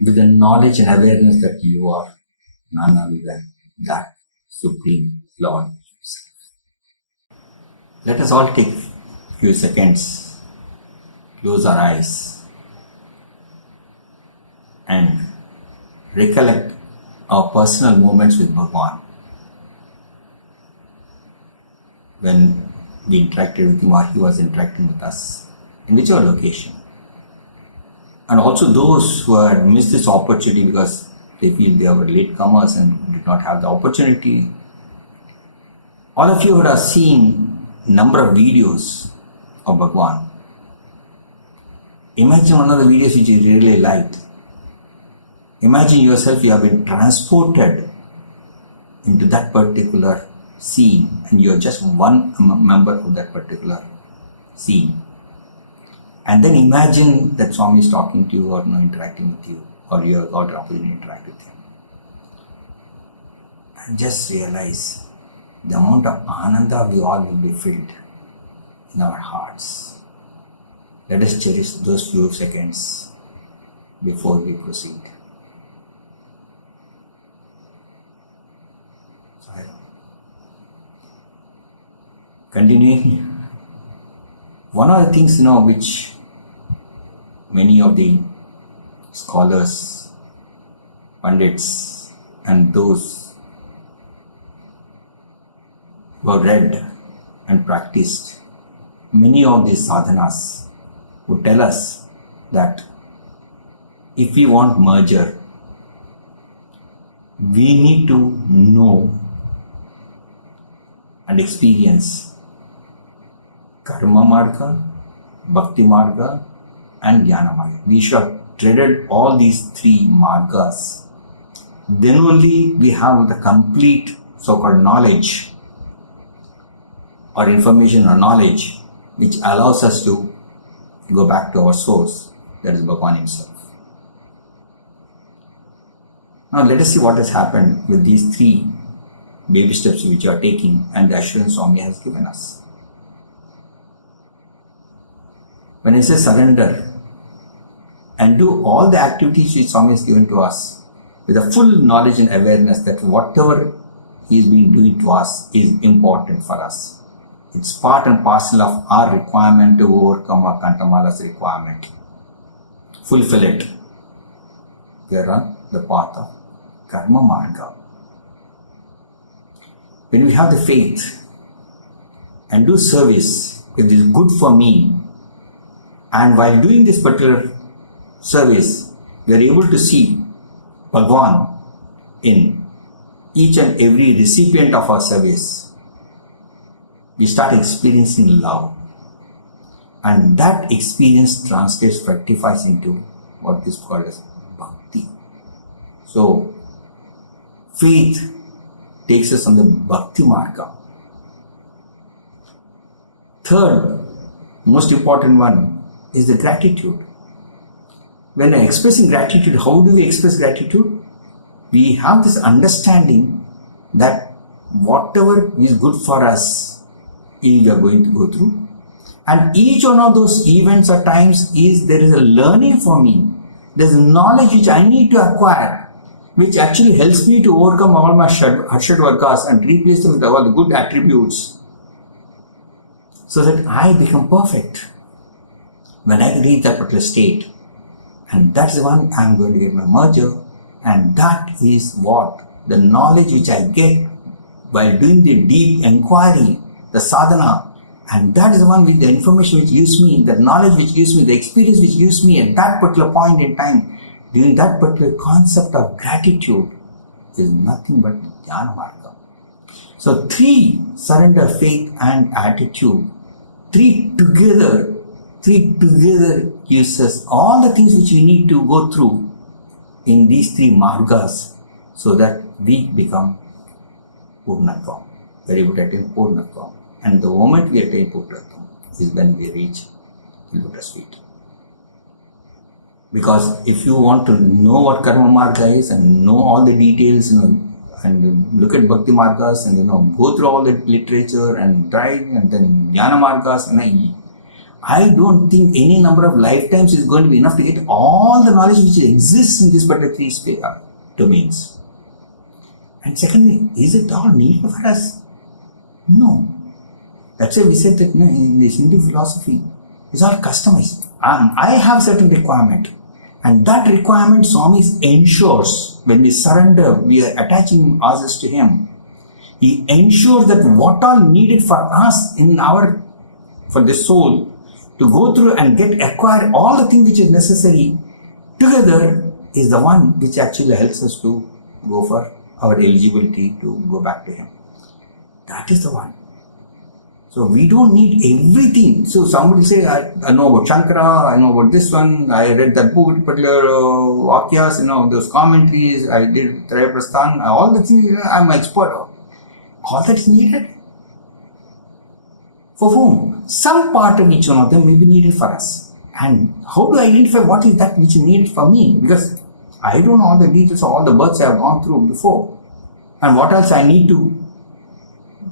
with the knowledge and awareness that you are none other than that Supreme Lord Himself. Let us all take a few seconds, close our eyes, and recollect our personal moments with Bhagawan. When we interacted with Him or He was interacting with us, in whichever location. And also those who had missed this opportunity because they feel they were latecomers and did not have the opportunity. All of you would have seen a number of videos of Bhagawan. Imagine one of the videos which you really liked. Imagine yourself, you have been transported into that particular scene and you are just one member of that particular scene. And then imagine that Swami is talking to you or interacting with you, or you have got the opportunity to interact with Him. And just realize the amount of ananda we all will be filled in our hearts. Let us cherish those few seconds before we proceed. Continuing, one of the things which many of the scholars, pundits, and those who have read and practiced many of these sadhanas would tell us that if we want merger, we need to know and experience Karma Marga, Bhakti Marga, and Jnana Marga. We should have treaded all these three margas. Then only we have the complete so-called knowledge or information or knowledge which allows us to go back to our source, that is Bhagawan Himself. Now let us see what has happened with these three baby steps which you are taking and the assurance Swami has given us. When he says surrender and do all the activities which Swami has given to us with a full knowledge and awareness that whatever He has been doing to us is important for us. It's part and parcel of our requirement to overcome our Kantamala's requirement. Fulfill it. We are on the path of Karma Marga. When we have the faith and do service, if it is good for me, and while doing this particular service, we are able to see Bhagawan in each and every recipient of our service. We start experiencing love. And that experience translates, fructifies into what is called as bhakti. So, faith takes us on the bhakti marga. Third, most important one, is the gratitude. When we are expressing gratitude, how do we express gratitude? We have this understanding that whatever is good for us, we are going to go through, And each one of those events or times there is a learning for me. There's knowledge which I need to acquire, which actually helps me to overcome all my harshad vargas and replace them with all the good attributes, so that I become perfect when I reach that particular state. And that's the one I'm going to get my merger. And that is what the knowledge which I get by doing the deep inquiry, the sadhana, and that is the one with the information which gives me, the knowledge which gives me, the experience which gives me at that particular point in time, during that particular concept of gratitude, is nothing but jnana marga. So 3, surrender, faith and attitude. 3 together gives us all the things which we need to go through in these 3 margas, so that we become Purnatvam. Very good at Purnatvam. And the moment we attain Purnatvam is when we reach lotus feet. Because if you want to know what Karma Marga is and know all the details, and look at Bhakti Margas and go through all the literature and try, and then Jnana Margas, and I don't think any number of lifetimes is going to be enough to get all the knowledge which exists in these particular 3 domains. And secondly, is it all needed for us? No. That's why we said that in this Hindu philosophy, it's all customized. I have certain requirement, and that requirement Swami ensures when we surrender, we are attaching ourselves to Him. He ensures that what all needed for us for the soul to go through and acquire all the things which is necessary together is the one which actually helps us to go for our eligibility to go back to Him. That is the one. So we don't need everything. So somebody say, I know about Shankara, I know about this one, I read that book, particular Vakyas, those commentaries, I did Traya Prasthan, all the things I'm an expert of. All that is needed. For whom? Some part of each one of them may be needed for us. And how do I identify what is that which is needed for me? Because I don't know all the details of all the births I have gone through before. And what else I need to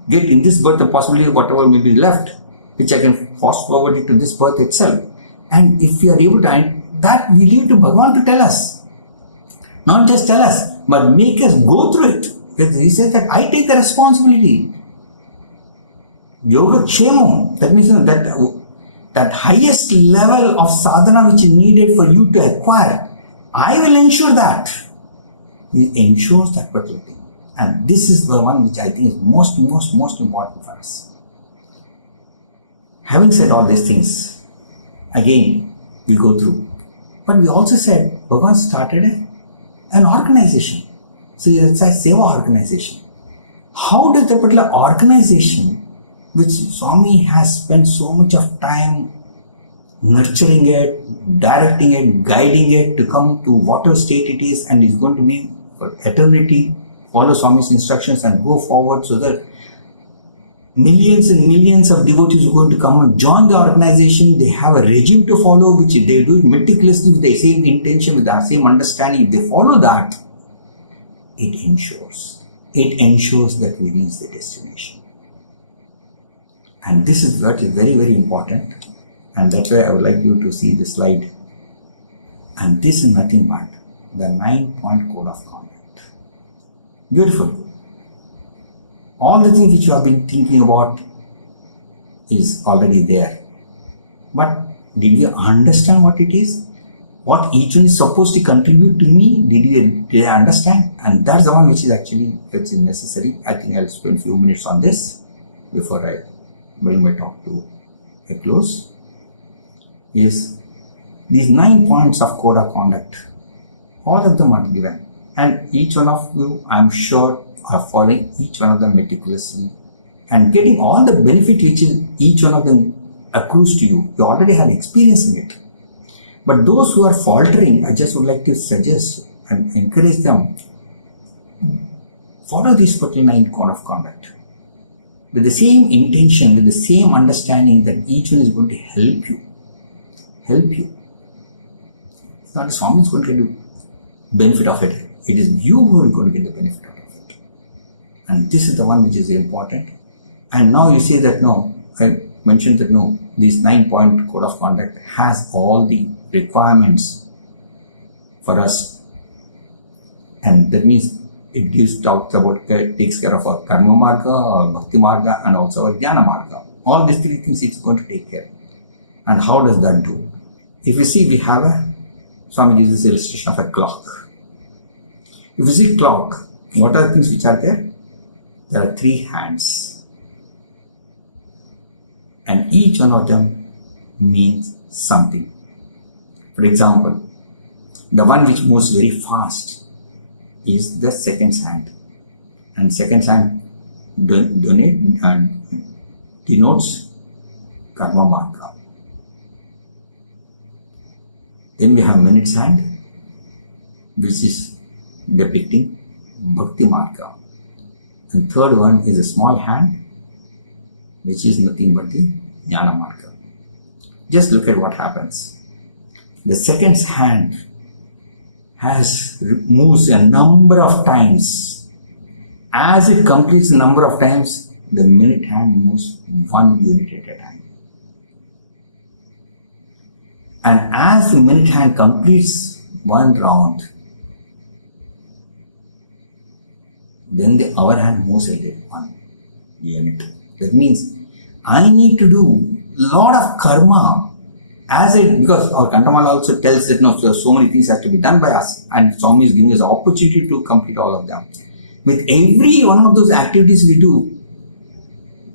get in this birth, the possibility of whatever may be left, which I can fast forward it to this birth itself. And if we are able to, that we leave to Bhagawan to tell us. Not just tell us, but make us go through it. Because he says that I take the responsibility. Yoga Kshemam, that means that highest level of sadhana which is needed for you to acquire, I will ensure that. He ensures that particular thing. And this is the one which I think is most important for us. Having said all these things, again, we go through. But we also said, Bhagavan started an organization. So it's a Seva organization. How does the particular organization, which Swami has spent so much of time nurturing it, directing it, guiding it to come to whatever state it is and is going to be for eternity, follow Swami's instructions and go forward, so that millions and millions of devotees are going to come and join the organization. They have a regime to follow, which they do it meticulously with the same intention, with the same understanding. If they follow that, it ensures that we reach the destination. And this is what is very, very important. And that's why I would like you to see the slide. And this is nothing but the 9-point code of conduct. Beautiful. All the things which you have been thinking about is already there. But did you understand what it is? What each one is supposed to contribute to me? Did I understand? And that's the one which is necessary. I think I'll spend a few minutes on this before I bring my talk to a close. Is these 9 points of code of conduct. All of them are given. And each one of you, I'm sure, are following each one of them meticulously and getting all the benefit which each one of them accrues to you. You already have experience in it. But those who are faltering, I just would like to suggest and encourage them, follow this particular 9 code of conduct with the same intention, with the same understanding that each one is going to help you. It's not the Swami is going to get the benefit of it. It is you who are going to get the benefit out of it. And this is the one which is important. And now you say that no, mentioned that no, this 9-point code of conduct has all the requirements for us, and that means it takes care of our karma marga, our bhakti marga, and also our jnana marga. All these three things it's going to take care. And how does that do? If you see, we have Swami uses this illustration of a clock. If you see clock, what are the things which are there? There are 3 hands. And each one of them means something. For example, the one which moves very fast is the seconds hand. And seconds hand denotes karma marga. Then we have minutes hand, which is depicting bhakti marga. And third one is a small hand, which is nothing but the jnana marga. Just look at what happens. The seconds hand moves a number of times. As it completes the number of times, the minute hand moves 1 unit at a time. And as the minute hand completes 1 round, then the hour hand moves at 1 unit. That means I need to do lot of karma because our Kantamala also tells that no, so many things have to be done by us, and Swami is giving us the opportunity to complete all of them. With every one of those activities we do,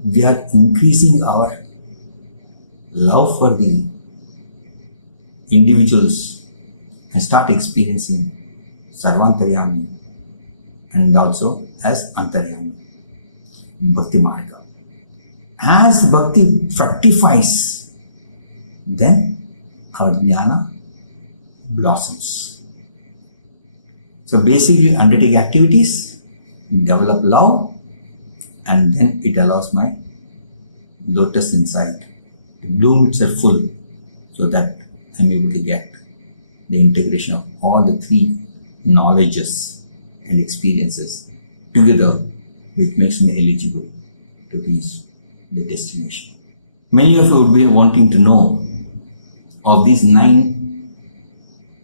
we are increasing our love for the individuals and start experiencing Sarvantaryami and also as Antaryami, Bhakti Marga. As Bhakti fructifies, then our jnana blossoms. So basically undertake activities, develop love, and then it allows my lotus inside to bloom itself full, so that I'm able to get the integration of all the 3 knowledges and experiences together, which makes me eligible to reach the destination. Many of you would be wanting to know of these 9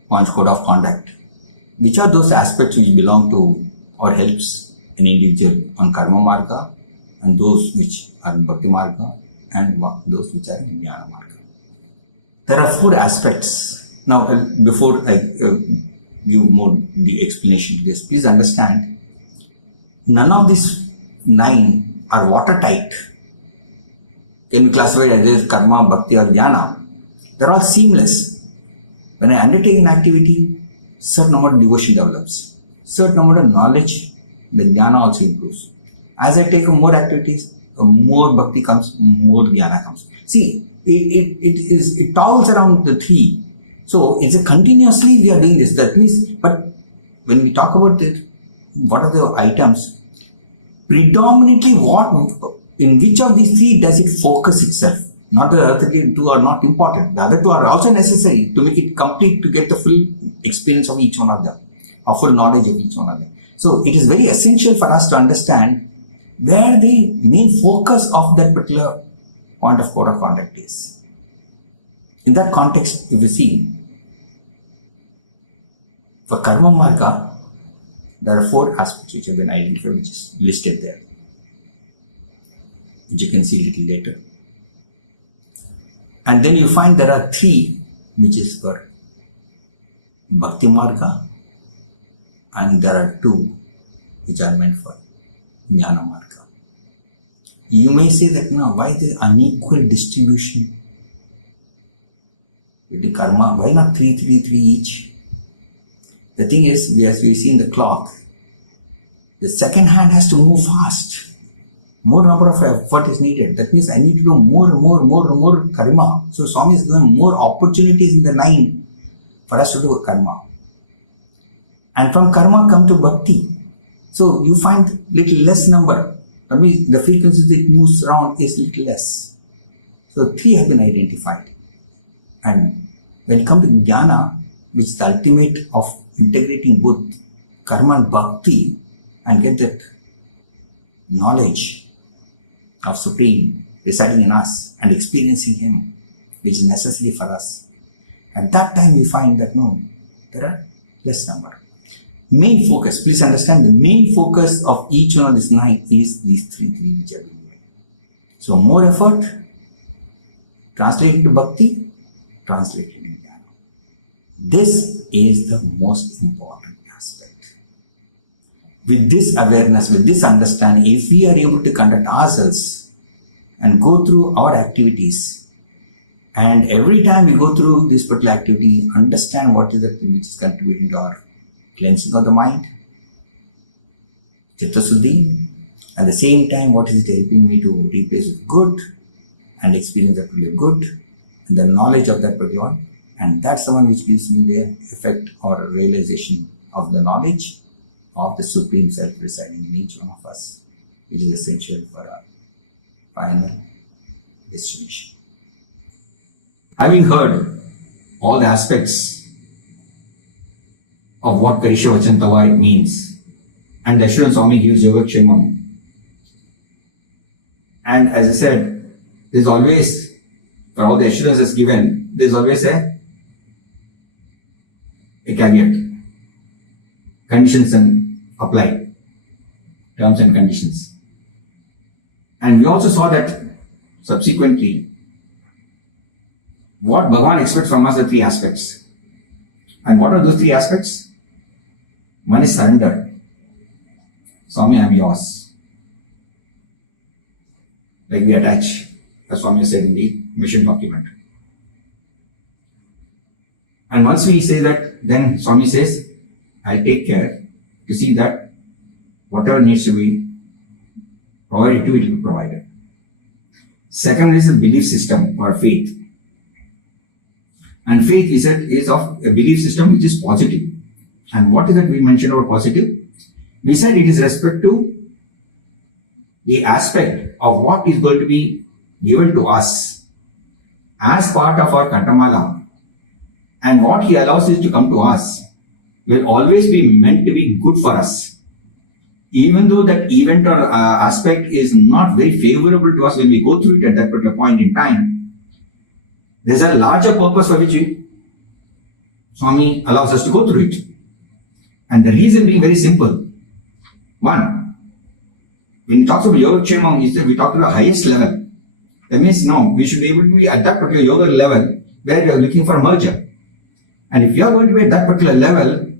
points code of conduct, which are those aspects which belong to or helps an individual on karma marga, and those which are in bhakti marga, and those which are in jnana marga. There are 4 aspects. Now, before I give more the explanation to this, please understand, none of these 9 are watertight. Can be classified as karma, bhakti or jnana. They're all seamless. When I undertake an activity, certain amount of devotion develops. Certain amount of knowledge, the jnana also improves. As I take more activities, more bhakti comes, more jnana comes. See, it toggles around the 3. So it's continuously we are doing this. That means, but when we talk about it, what are the items? Predominantly in which of these 3 does it focus itself? Not the other 2 are not important. The other 2 are also necessary to make it complete, to get the full experience of each one of them, or full knowledge of each one of them. So it is very essential for us to understand where the main focus of that particular point of code of conduct is. In that context, if you see, for karma marga, there are 4 aspects which have been identified, which is listed there, which you can see a little later. And then you find there are 3 which is for bhakti marga, and there are 2 which are meant for jnana marga. You may say that now, why the unequal distribution with the karma? Why not 3 each? The thing is, as we see in the clock, the second hand has to move fast. More number of effort is needed. That means I need to do more karma. So Swami is given more opportunities in the 9 for us to do karma. And from karma come to bhakti. So you find little less number. That means the frequency that it moves around is little less. So 3 have been identified. And when it comes to jnana, which is the ultimate of integrating both karma and bhakti, and get that knowledge of Supreme residing in us and experiencing Him, which is necessary for us. At that time we find that no, there are less number. Main focus, please understand, the main focus of each one of this night is these three which are being made. So more effort, translated to bhakti, translated to jnana. This is the most important aspect. With this awareness, with this understanding, if we are able to conduct ourselves and go through our activities, and every time we go through this particular activity, understand what is the thing which is contributing to our cleansing of the mind, Chitta Suddhi, at the same time what is it helping me to replace with good and experience that particular good and the knowledge of that particular one, and that's the one which gives me the effect or realization of the knowledge of the Supreme Self residing in each one of us, which is essential for our final destination. Having heard all the aspects of what Karisha Vachantava means, and the assurance Swami gives Yogakshemam, and as I said, there's always, for all the assurances given, there's always a caveat. Conditions and apply. Terms and conditions. And we also saw that subsequently, what Bhagawan expects from us are three aspects. And what are those three aspects? One is surrender. Swami, I am yours. Like we attach, as Swami said in the mission document. And once we say that, then Swami says, I'll take care to see that whatever needs to be provided to it will be provided. Second is a belief system or faith. And faith, we said, is of a belief system which is positive. And what is that we mentioned about positive? We said it is respect to the aspect of what is going to be given to us as part of our Kantamala, and what he allows us to come to us will always be meant to be good for us. Even though that event or aspect is not very favorable to us when we go through it at that particular point in time, there's a larger purpose for which Swami allows us to go through it. And the reason being very simple. One, when he talks about Yogakshemam, he said we talk to the highest level. That means no, we should be able to be at that particular yoga level where we are looking for a merger. And if you are going to be at that particular level,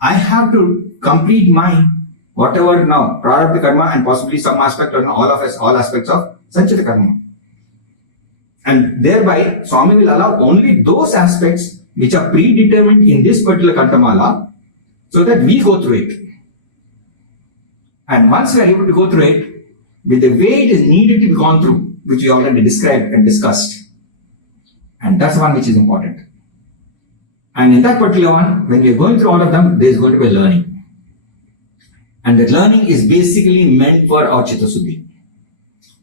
I have to complete my whatever now, prarabdha karma and possibly some aspect or all aspects of sanchita karma. And thereby, Swami will allow only those aspects which are predetermined in this particular Kantamala so that we go through it. And once we are able to go through it, with the way it is needed to be gone through, which we already described and discussed. And that's one which is important. And in that particular one, when we are going through all of them, there is going to be a learning. And that learning is basically meant for our Chitta Suddhi.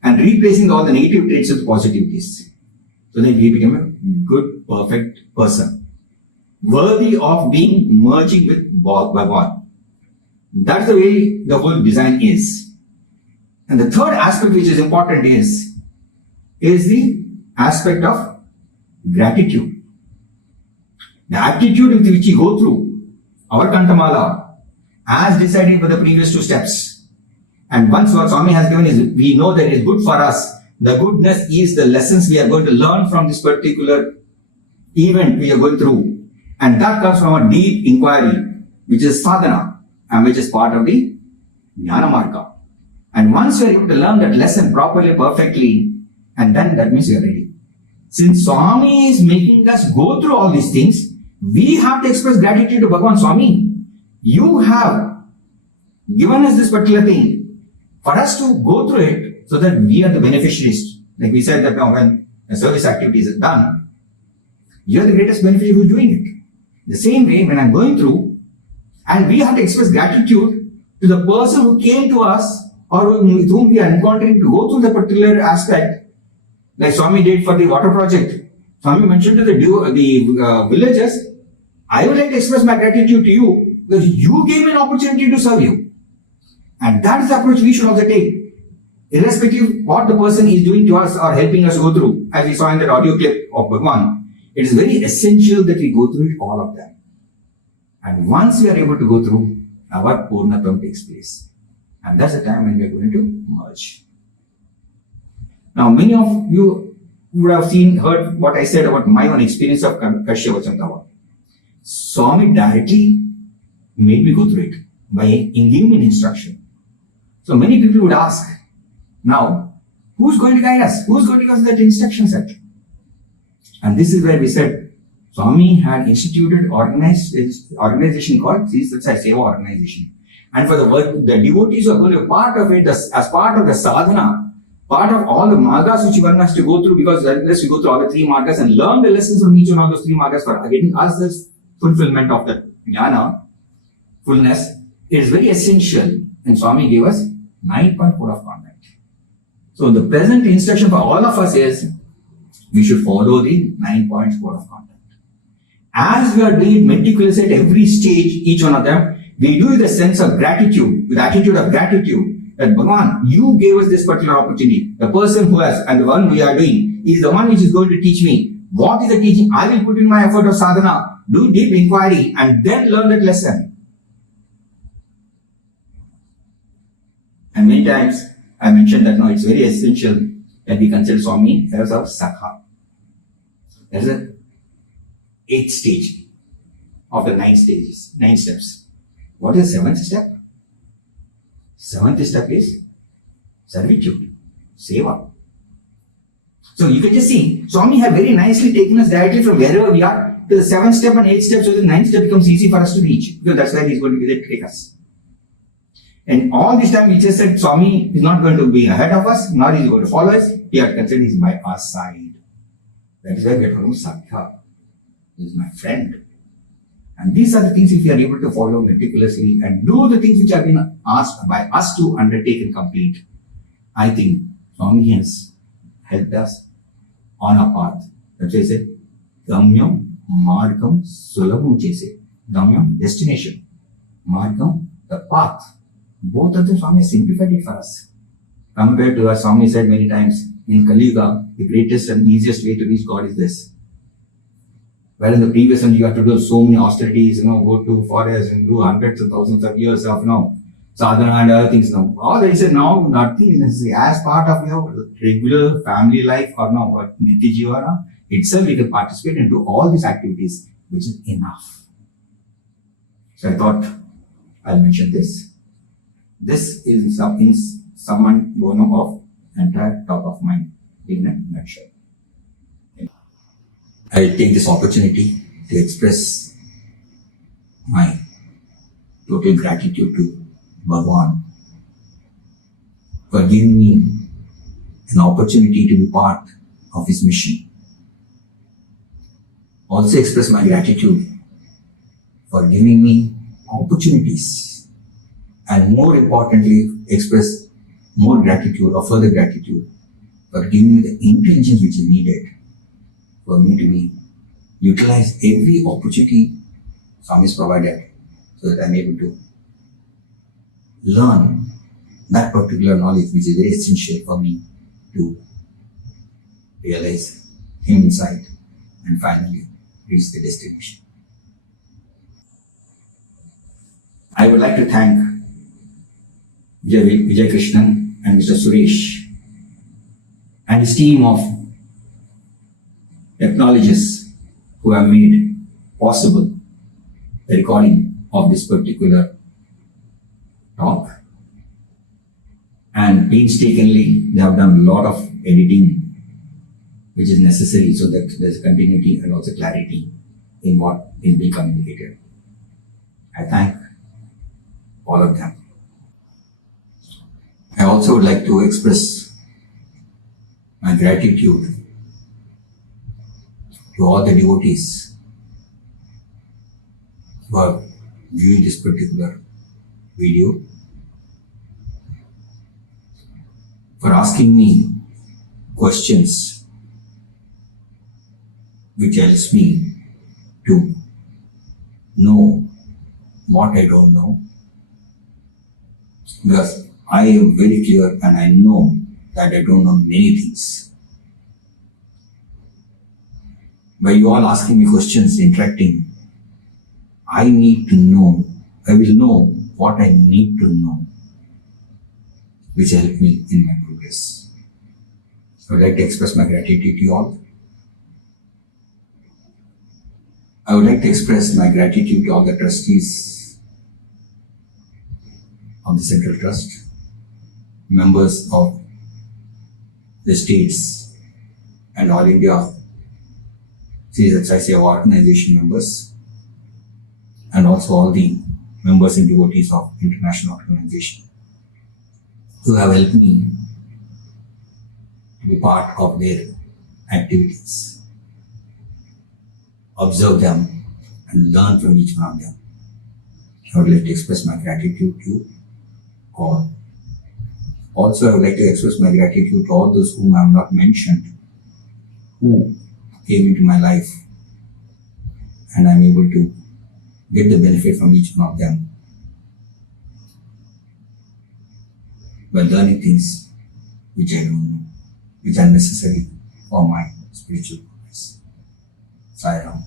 And replacing all the negative traits with positivities. So that we become a good, perfect person. Worthy of being merging with Bhagawan. That's the way the whole design is. And the third aspect which is important is the aspect of gratitude. The attitude with which we go through our Kantamala as decided by the previous two steps. And once what Swami has given is, we know that it is good for us. The goodness is the lessons we are going to learn from this particular event we are going through. And that comes from a deep inquiry, which is sadhana, and which is part of the jnana marga. And once we are able to learn that lesson properly, perfectly, and then that means we are ready. Since Swami is making us go through all these things, we have to express gratitude to Bhagavan. Swami, you have given us this particular thing for us to go through it so that we are the beneficiaries. Like we said that when a service activity is done, you are the greatest beneficiary who is doing it. The same way when I am going through, and we have to express gratitude to the person who came to us or with whom we are encountering to go through the particular aspect, like Swami did for the water project. Swami mentioned to the villagers, I would like to express my gratitude to you because you gave me an opportunity to serve you. And that is the approach we should also take. irrespective what the person is doing to us or helping us go through, as we saw in that audio clip of Bhagawan, it is very essential that we go through it, all of them. And once we are able to go through, our Purnatam takes place. And that's the time when we are going to merge. Now, many of you would have heard what I said about my own experience of Kashyavachandava. Swami directly made me go through it by giving me an instruction. So many people would ask, now, who's going to guide us? Who's going to give us that instruction set? And this is where we said, Swami had instituted organization called Sri Satsai Seva Organization. And for the devotees who are going to be part of it, as part of the sadhana, part of all the margas which one has to go through, because unless you go through all the three margas and learn the lessons from each one of those three margas for getting us this fulfillment of the jnana, fullness, it is very essential. And Swami gave us 9-point code of conduct. So the present instruction for all of us is, we should follow the 9-point code of conduct. As we are doing meticulous at every stage, each one of them, we do with a sense of gratitude, with attitude of gratitude, that Bhagawan, you gave us this particular opportunity. The person who has, and the one we are doing, is the one which is going to teach me. What is the teaching? I will put in my effort of sadhana, do deep inquiry, and then learn that lesson. And many times, I mentioned that now it's very essential that we consider Swami as our Sakha. There is an 8th stage of the 9 stages, 9 steps. What is the 7th step? 7th step is servitude, seva. So you can just see, Swami have very nicely taken us directly from wherever we are to the 7th step and 8th step, so the 9th step becomes easy for us to reach, because that's where he's going to be there to take us. And all this time we just said Swami is not going to be ahead of us, nor is he going to follow us. He had considered he's by our side. That is why we are talking Sakha. He is my friend. And these are the things if we are able to follow meticulously and do the things which have been asked by us to undertake and complete, I think Swami has helped us on our path. That's why I said, Gamyam, Margam, Sulabham Chese. Gamyam, destination. Margam, the path. Both of them, Swami has simplified it for us. Compared to, as Swami said many times, in Kali Yuga, the greatest and easiest way to reach God is this. Where in the previous one you have to do so many austerities, go to forest and do hundreds of thousands of years of, sadhana and other things now. All they said now, nothing is necessary. As part of your regular family life or what Nitya Jivana, itself you can participate and do all these activities, which is enough. So I thought I'll mention this. This is someone born of entire top of mind in a nutshell. I take this opportunity to express my total gratitude to Bhagawan for giving me an opportunity to be part of his mission. Also express my gratitude for giving me opportunities, and more importantly, express more gratitude or further gratitude for giving me the intelligence which is needed for me to be utilize every opportunity Swami has provided, so that I'm able to learn that particular knowledge which is very essential for me to realize him inside and finally reach the destination. I would like to thank Vijay Krishnan and Mr. Suresh and his team of technologists who have made possible the recording of this particular talk. And painstakingly, they have done a lot of editing which is necessary so that there's continuity and also clarity in what is being communicated. I thank all of them. I also would like to express my gratitude to all the devotees who are viewing this particular video, for asking me questions which helps me to know what I don't know. Because I am very clear and I know that I don't know many things. By you all asking me questions, interacting, I need to know, I will know what I need to know, which will help me in my progress. I would like to express my gratitude to you all. I would like to express my gratitude to all the trustees of the Central Trust, members of the states and all India SSSCHV organization members, and also all the members and devotees of international organization who have helped me to be part of their activities, observe them and learn from each one of them. I would like to express my gratitude to you all. Also, I would like to express my gratitude to all those whom I have not mentioned, who came into my life, and I am able to get the benefit from each one of them by learning things which I don't know, which are necessary for my spiritual progress. Sai Ram.